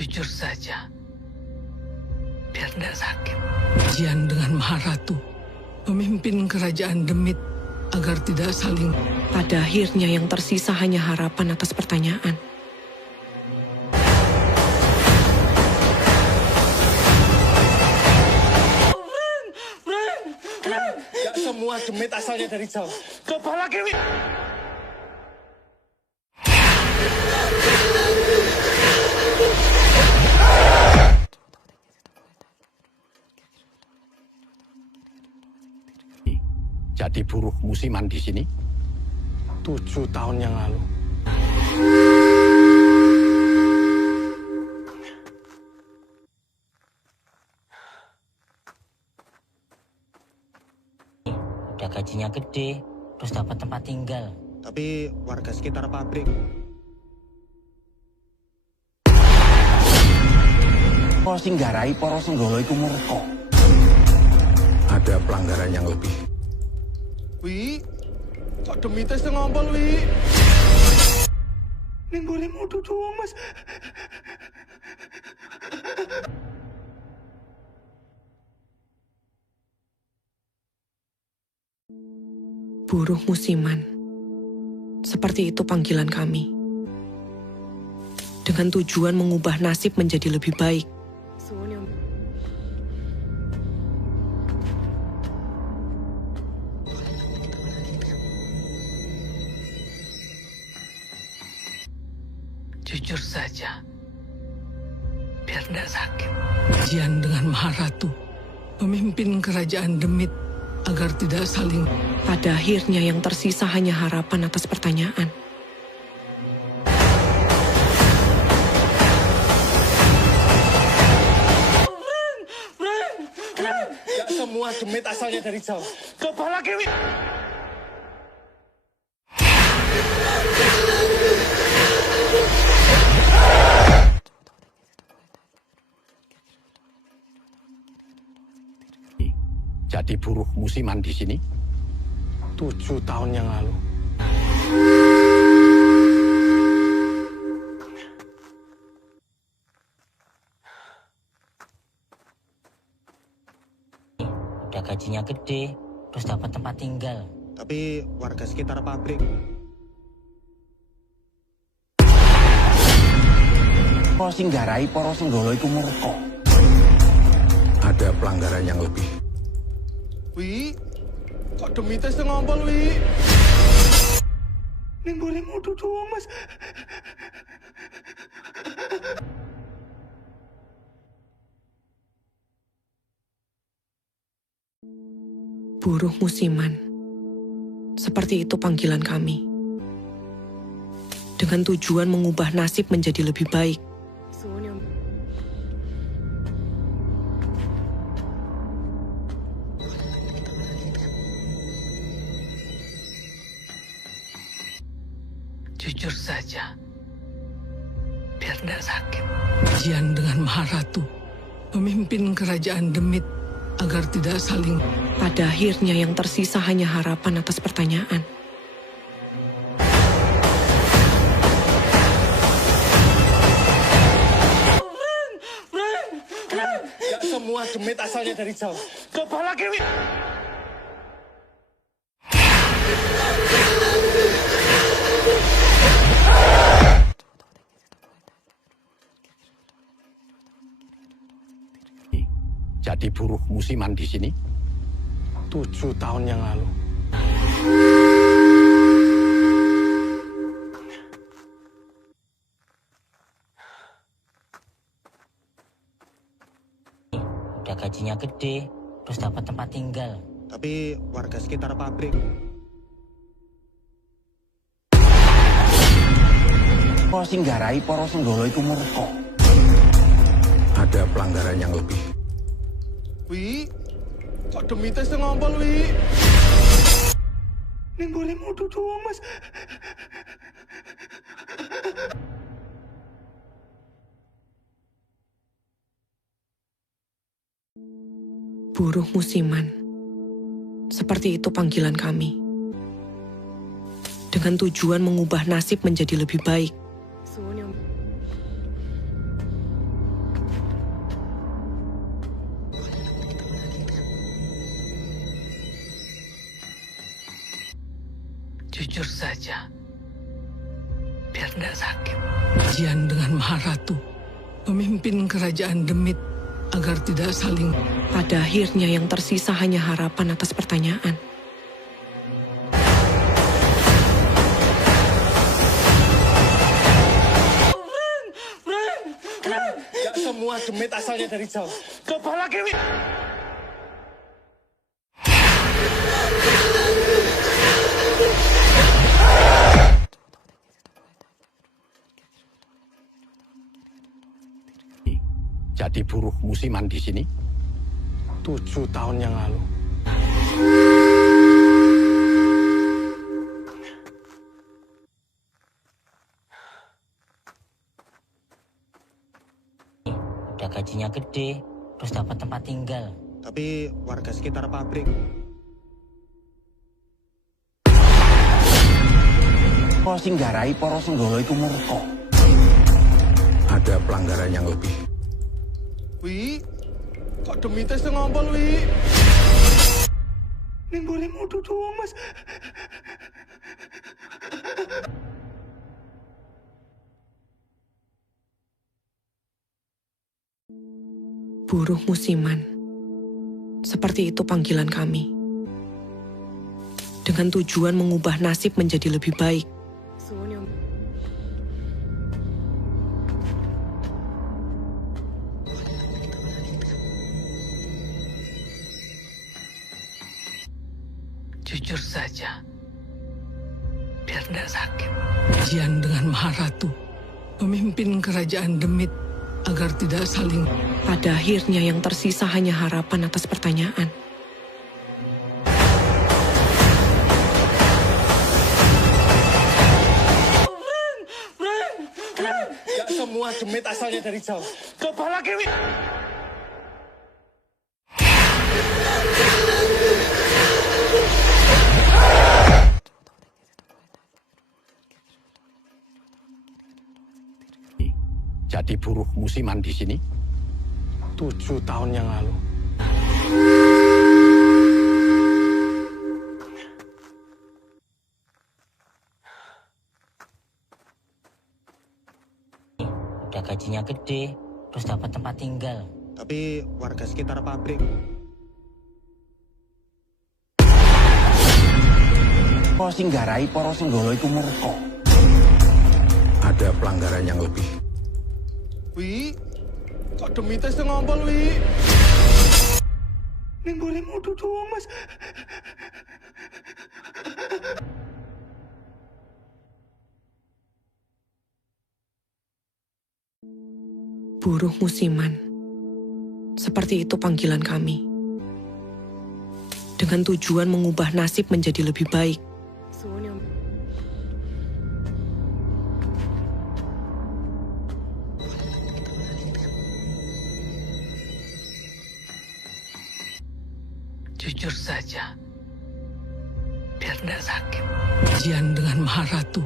Jujur saja, biar tidak sakit. Jian dengan Maharatu memimpin kerajaan Demit agar tidak saling. Pada akhirnya yang tersisa hanya harapan atas pertanyaan. Gak semua demit asalnya dari jauh. Coba lagi, Wi. Jadi buruh musiman di sini? 7 tahun yang lalu. Udah gajinya gede, terus dapat tempat tinggal. Tapi warga sekitar pabrik. Para sing garai para senggala iku murka. Ada pelanggaran yang lebih. Wi, kok demite sing ngompol, Wi? Ning boleh mudu doang, Mas. Buruh musiman. Seperti itu panggilan kami. Dengan tujuan mengubah nasib menjadi lebih baik. Jujur saja, biar tidak sakit. Jian dengan Maharatu memimpin kerajaan Demit agar tidak saling. Pada akhirnya yang tersisa hanya harapan atas pertanyaan. demit asalnya dari jauh. Coba lagi, Wi. Jadi buruh musiman di sini? 7 tahun yang lalu. Udah gajinya gede, terus dapat tempat tinggal. Tapi warga sekitar pabrik. Para sing garai para senggala iku murka. Ada pelanggaran yang lebih. Wi, kok demite sing ngompol, Wi? Ning boleh mau doang, Mas. Buruh musiman. Seperti itu panggilan kami. Dengan tujuan mengubah nasib menjadi lebih baik. Jujur saja, biar tidak sakit. Jian dengan Maharatu memimpin kerajaan Demit agar tidak saling. Pada akhirnya yang tersisa hanya harapan atas pertanyaan. Gak semua demit asalnya dari jauh. Coba lagi, Wi. Jadi buruh musiman di sini? 7 tahun yang lalu. Udah gajinya gede, terus dapat tempat tinggal. Tapi warga sekitar pabrik. Para sing garai para senggala iku murka. Ada pelanggaran yang lebih. Wi, kok demite sing ngompol, Wi? Ning boleh mau doang, Mas. Buruh musiman. Seperti itu panggilan kami. Dengan tujuan mengubah nasib menjadi lebih baik. Jujur saja, biar tidak sakit. Jian dengan Maharatu memimpin kerajaan Demit agar tidak saling. Pada akhirnya yang tersisa hanya harapan atas pertanyaan. Gak semua demit asalnya dari jauh. Coba lagi, Wi. Jadi buruh musiman di sini? 7 tahun yang lalu. Udah gajinya gede, terus dapat tempat tinggal. Tapi warga sekitar pabrik. Para sing garai para senggala iku murka. Ada pelanggaran yang lebih. Wi, kok demite sing ngompol, Wi? Ning boleh mau doang, Mas. Buruh musiman. Seperti itu panggilan kami. Dengan tujuan mengubah nasib menjadi lebih baik. Jujur saja, biar tidak sakit. Jian dengan Maharatu memimpin kerajaan Demit agar tidak saling. Pada akhirnya yang tersisa hanya harapan atas pertanyaan. Gak semua demit asalnya dari jauh. Coba lagi, Wi. Jadi buruh musiman di sini? 7 tahun yang lalu. Udah gajinya gede, terus dapat tempat tinggal. Tapi warga sekitar pabrik. Kok sing garai para senggala iku murka. Ada pelanggaran yang lebih. Wi, kok demite sing ngompol, Wi? Ning boleh mau duduk, Mas. Buruh musiman. Seperti itu panggilan kami. Dengan tujuan mengubah nasib menjadi lebih baik. Jujur saja, biar tidak sakit. Jian dengan Maharatu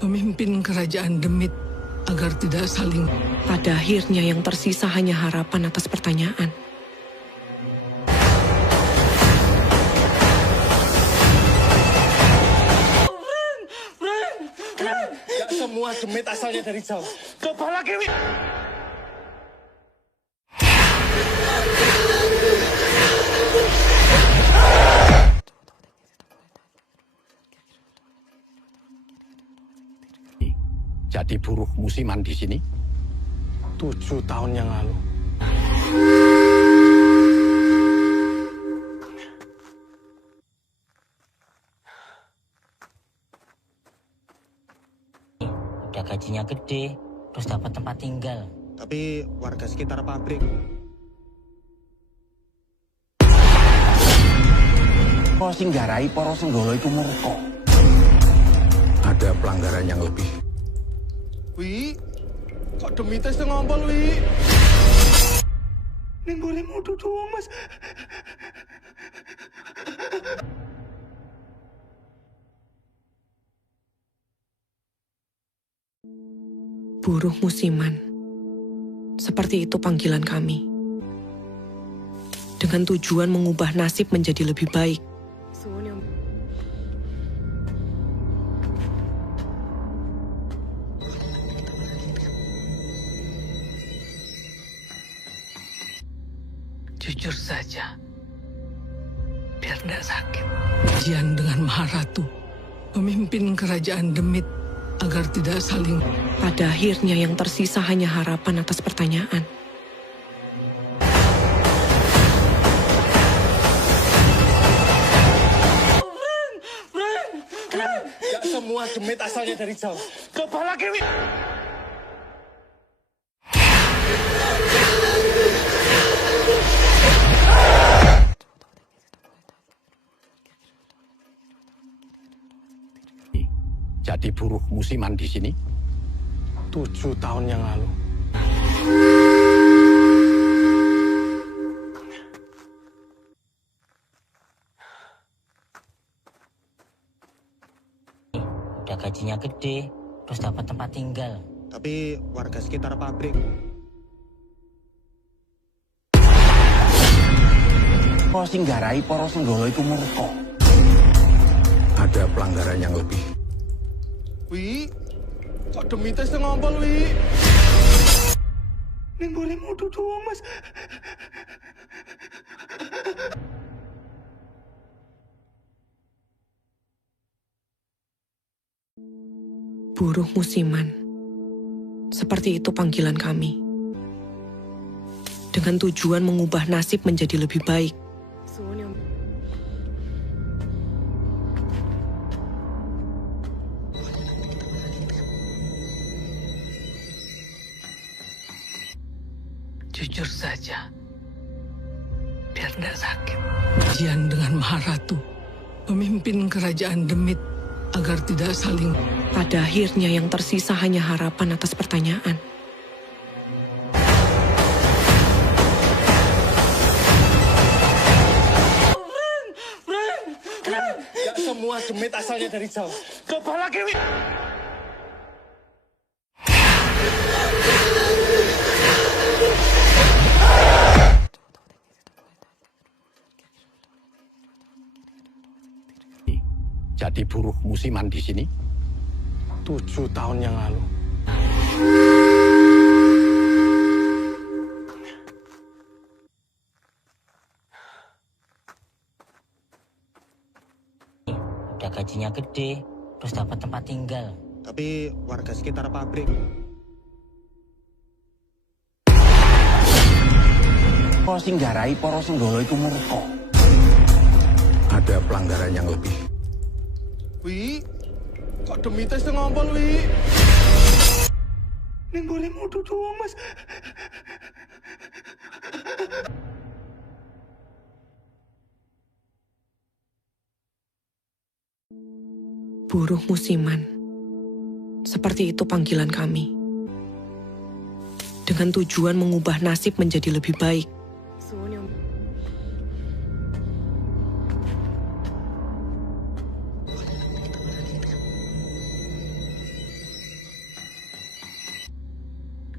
memimpin kerajaan Demit agar tidak saling. Pada akhirnya yang tersisa hanya harapan atas pertanyaan. Gak semua demit asalnya dari jauh. Coba lagi, Wi. Jadi buruh musiman di sini? 7 tahun yang lalu. Udah gajinya gede, terus dapat tempat tinggal. Tapi warga sekitar pabrik. Kok sing garai para senggala iku murka. Ada pelanggaran yang lebih. Wi, kok demite sing ngompol, Wi? Ning boleh mau duduk, Mas. Buruh musiman. Seperti itu panggilan kami. Dengan tujuan mengubah nasib menjadi lebih baik. Jujur saja, biar tidak sakit. Jian dengan Maharatu memimpin kerajaan Demit agar tidak saling. Pada akhirnya yang tersisa hanya harapan atas pertanyaan. Gak semua demit asalnya dari jauh. Coba lagi, Wi. Jadi buruh musiman di sini? 7 tahun yang lalu. Udah gajinya gede, terus dapat tempat tinggal. Tapi warga sekitar pabrik. Kok sing garai para senggala iku murka. Ada pelanggaran yang lebih. Wi, kok demite sing ngompol, Wi? Ning boleh mau duduk, Mas. Buruh musiman. Seperti itu panggilan kami. Dengan tujuan mengubah nasib menjadi lebih baik. Jujur saja, biar tidak sakit. Jian dengan Maharatu memimpin kerajaan Demit agar tidak saling. Pada akhirnya yang tersisa hanya harapan atas pertanyaan. Gak semua demit asalnya dari jauh. Coba lagi, Wi. Jadi buruh musiman di sini? 7 tahun yang lalu. Udah gajinya gede, terus dapat tempat tinggal. Tapi warga sekitar pabrik. Kok sing garai para senggala iku murka. Ada pelanggaran yang lebih. Wi, kok demite sing ngompol, Wi? Ning boleh mau doang, Mas. Buruh musiman. Seperti itu panggilan kami. Dengan tujuan mengubah nasib menjadi lebih baik.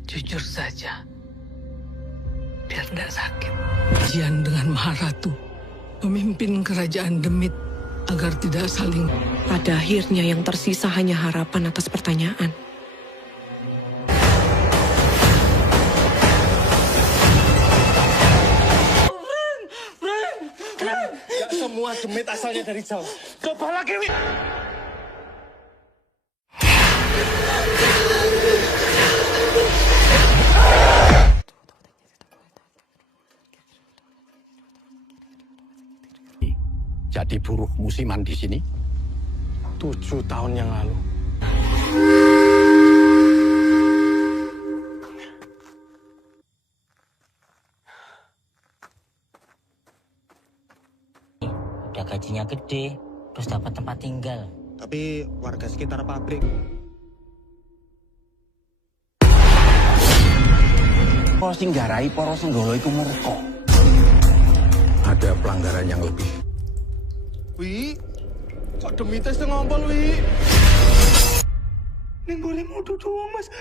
Jujur saja, biar tidak sakit. Jian dengan Maharatu memimpin kerajaan Demit agar tidak saling. Pada akhirnya yang tersisa hanya harapan atas pertanyaan. Gak semua demit asalnya dari jauh. Coba lagi, Wi. Jadi buruh musiman di sini? 7 tahun yang lalu. Udah gajinya gede, terus dapat tempat tinggal. Tapi warga sekitar pabrik. Kok sing garai para senggala iku murka. Ada pelanggaran yang lebih. Wi, kok demite sing ngompol, Wi? Ning boleh mau doang, Mas.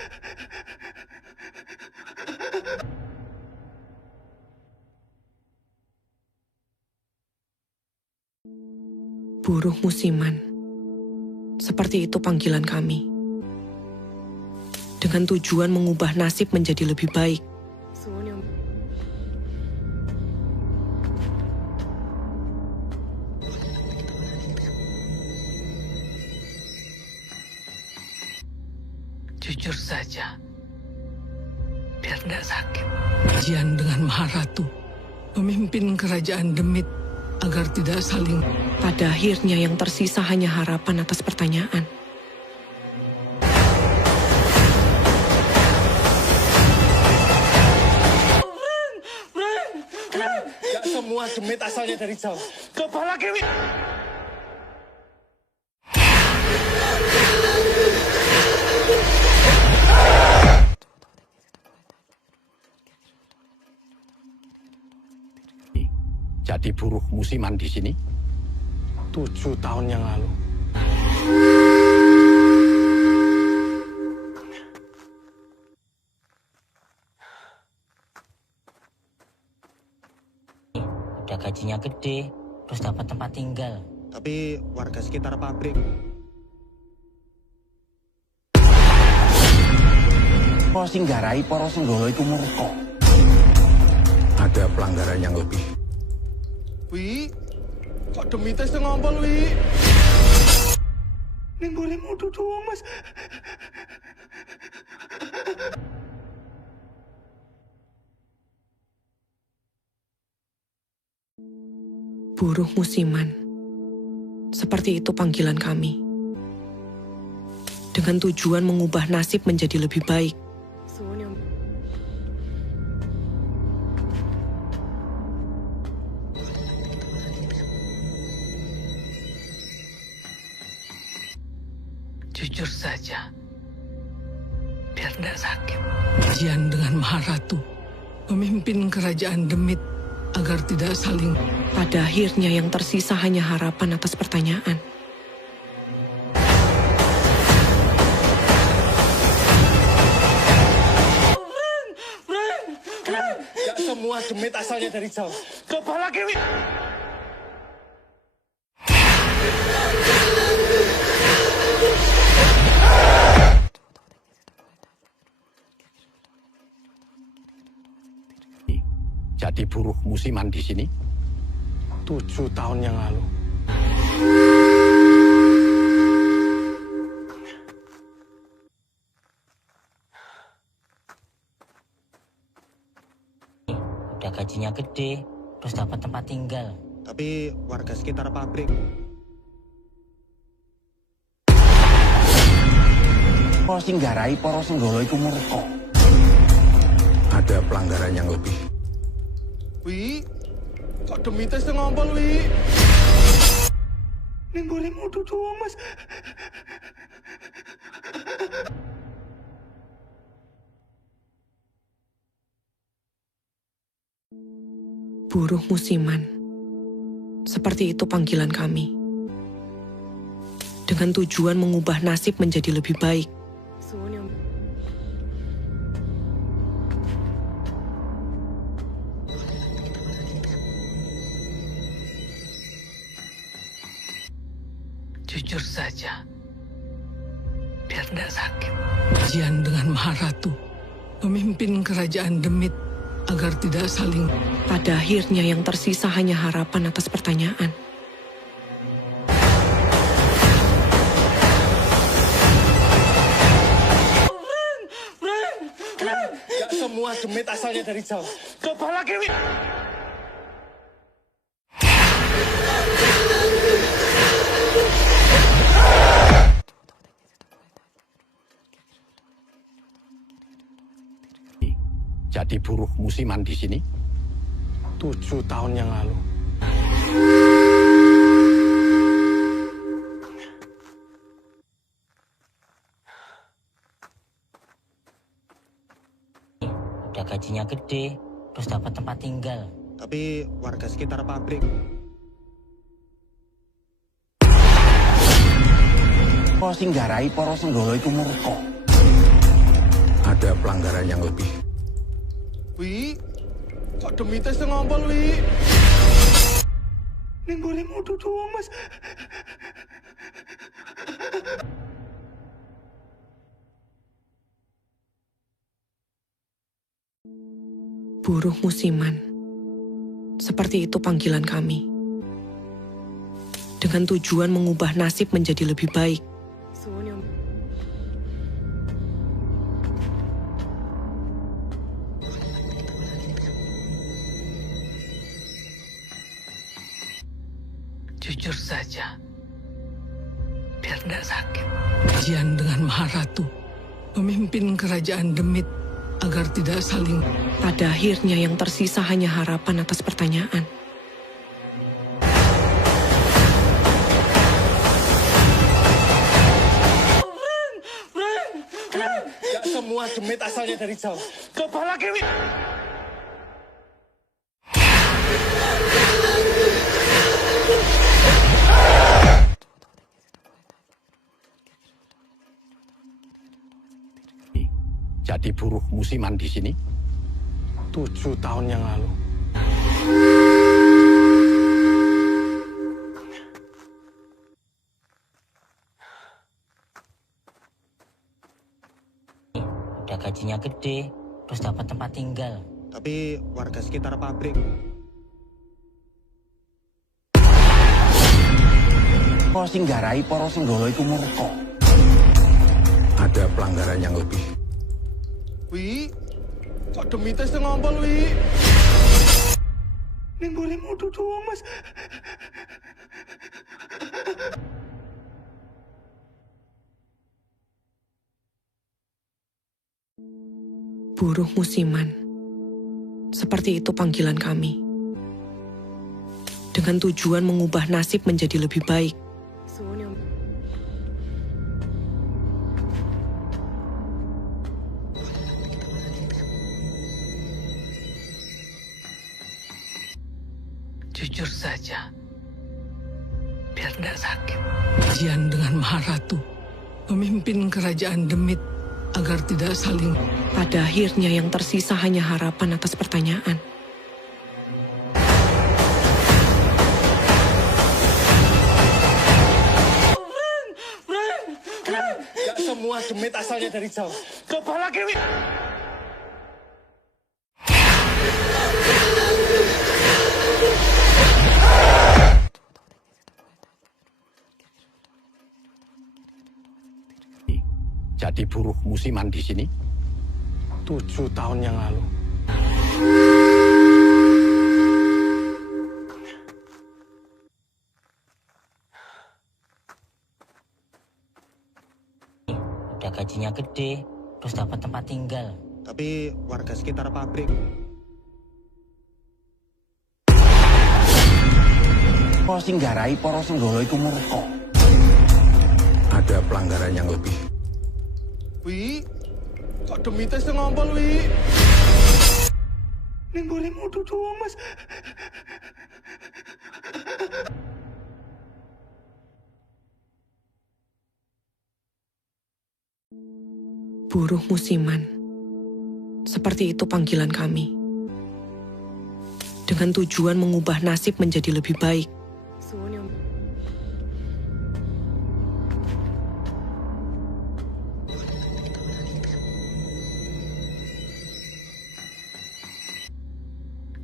Buruh musiman. Seperti itu panggilan kami. Dengan tujuan mengubah nasib menjadi lebih baik. Jujur saja, biar tidak sakit. Jian dengan Maharatu memimpin kerajaan Demit agar tidak saling. Pada akhirnya yang tersisa hanya harapan atas pertanyaan. Gak semua demit asalnya dari jauh. Coba lagi, Wi. Jadi buruh musiman di sini? 7 tahun yang lalu. Udah gajinya gede, terus dapat tempat tinggal. Tapi warga sekitar pabrik. Kok sing garai para senggala iku murka. Ada pelanggaran yang lebih. Wi, kok demite sing ngompol, Wi? Ning boleh mau doang, Mas. Buruh musiman. Seperti itu panggilan kami. Dengan tujuan mengubah nasib menjadi lebih baik. Jujur saja, biar tidak sakit. Jian dengan Maharatu memimpin kerajaan Demit agar tidak saling. Pada akhirnya yang tersisa hanya harapan atas pertanyaan. Gak semua demit asalnya dari jauh. Coba lagi, Wi. Jadi buruh musiman di sini? 7 tahun yang lalu. Udah gajinya gede, terus dapat tempat tinggal. Tapi warga sekitar pabrik. Para singgarai para senggala iku murka. Ada pelanggaran yang lebih. Wi, kok demite sing ngompol, Wi? Ning boleh mau duduk, Mas. Buruh musiman. Seperti itu panggilan kami. Dengan tujuan mengubah nasib menjadi lebih baik. Jujur saja, biar tidak sakit. Jian dengan Maharatu memimpin kerajaan Demit agar tidak saling. Pada akhirnya yang tersisa hanya harapan atas pertanyaan. Gak semua demit asalnya dari jauh. Coba lagi, Wi. Jadi buruh musiman di sini? 7 tahun yang lalu. Udah gajinya gede, terus dapat tempat tinggal. Tapi warga sekitar pabrik. Para singgarai para senggala iku murka. Ada pelanggaran yang lebih. Wi, kok demite sing ngompol, Wi? Ning boleh mau duduk, Mas. Buruh musiman. Seperti itu panggilan kami. Dengan tujuan mengubah nasib menjadi lebih baik. Jujur saja, biar tidak sakit. Jian dengan Maharatu memimpin kerajaan Demit agar tidak saling. Pada akhirnya yang tersisa hanya harapan atas pertanyaan. Gak semua demit asalnya dari jauh. Coba lagi, Wi. Jadi buruh musiman di sini? 7 tahun yang lalu. Udah gajinya gede, terus dapat tempat tinggal. Tapi warga sekitar pabrik. Para singgarai para senggala iku murka. Ada pelanggaran yang lebih. Wi, kok demite sing ngompol, Wi? Ning boleh mau duduk, Mas. Buruh musiman. Seperti itu panggilan kami. Dengan tujuan mengubah nasib menjadi lebih baik. Jujur saja, biar tidak sakit. Jian dengan Maharatu memimpin kerajaan Demit agar tidak saling. Pada akhirnya yang tersisa hanya harapan atas pertanyaan. Gak semua demit asalnya dari jauh. Coba lagi, Wi. Jadi buruh musiman di sini? 7 tahun yang lalu. Udah gajinya gede, terus dapat tempat tinggal. Tapi warga sekitar pabrik. Para singgarai para senggala iku murka. Ada pelanggaran yang lebih. Wi, kok demite sing ngompol, Wi? Ning boleh mudu doang, Mas. Buruh musiman. Seperti itu panggilan kami. Dengan tujuan mengubah nasib menjadi lebih baik.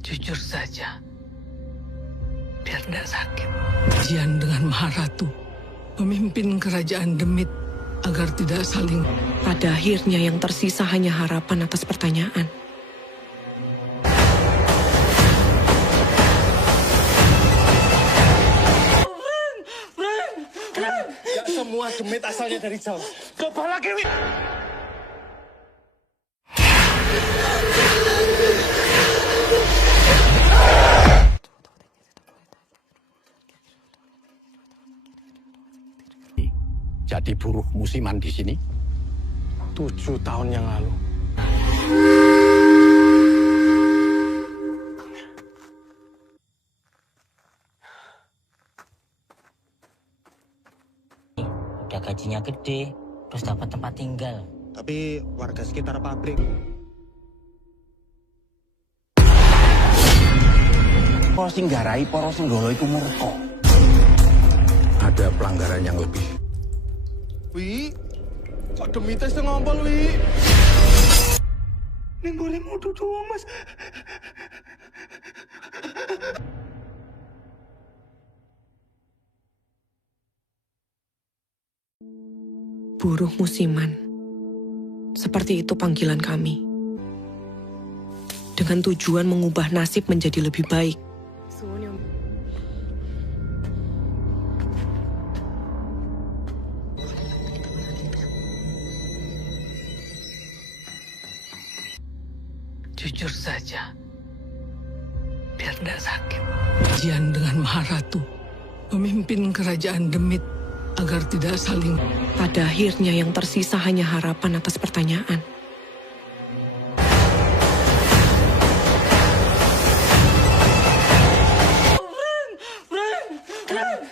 Jujur saja, biar tidak sakit. Jian dengan Maharatu memimpin kerajaan Demit agar tidak saling. Pada akhirnya yang tersisa hanya harapan atas pertanyaan. Gak semua demit asalnya dari jauh. Coba lagi, Wi. Jadi buruh musiman di sini? 7 tahun yang lalu. Udah gajinya gede, terus dapat tempat tinggal. Tapi warga sekitar pabrik. Para singgarai para senggala iku murka. Ada pelanggaran yang lebih. Wi, kok demite sing ngompol, Wi? Ning boleh mudu doang, Mas. Buruh musiman. Seperti itu panggilan kami. Dengan tujuan mengubah nasib menjadi lebih baik. Jujur saja, biar tidak sakit. Jian dengan Maharatu memimpin kerajaan Demit agar tidak saling. Pada akhirnya yang tersisa hanya harapan atas pertanyaan.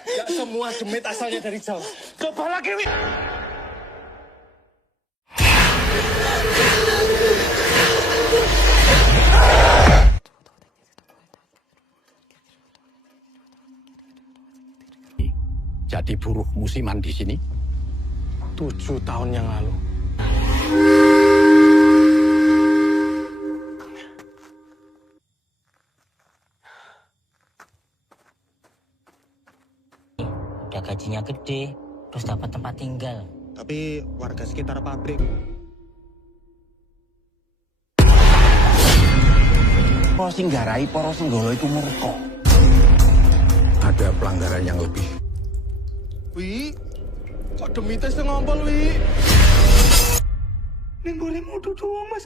Gak semua demit asalnya dari jauh. Coba lagi, Wi. Jadi buruh musiman di sini? 7 tahun yang lalu. Udah gajinya gede, terus dapat tempat tinggal. Tapi warga sekitar pabrik. Para singgarai para senggala iku murka. Ada pelanggaran yang lebih. Wi, kok demite sing ngompol, Wi? Ning boleh mudu doang, Mas.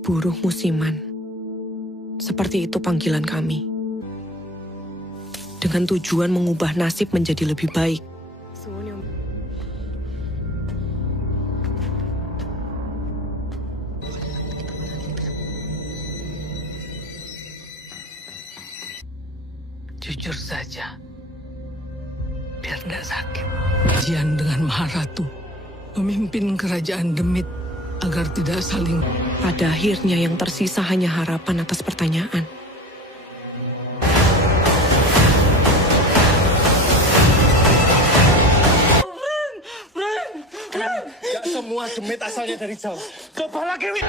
Buruh musiman. Seperti itu panggilan kami. Dengan tujuan mengubah nasib menjadi lebih baik. jujur saja. Biar tidak sakit. Jian dengan Maharatu memimpin kerajaan Demit agar tidak saling... Pada akhirnya yang tersisa hanya harapan atas pertanyaan. Gak semua demit asalnya dari jauh. Coba lagi, Wi.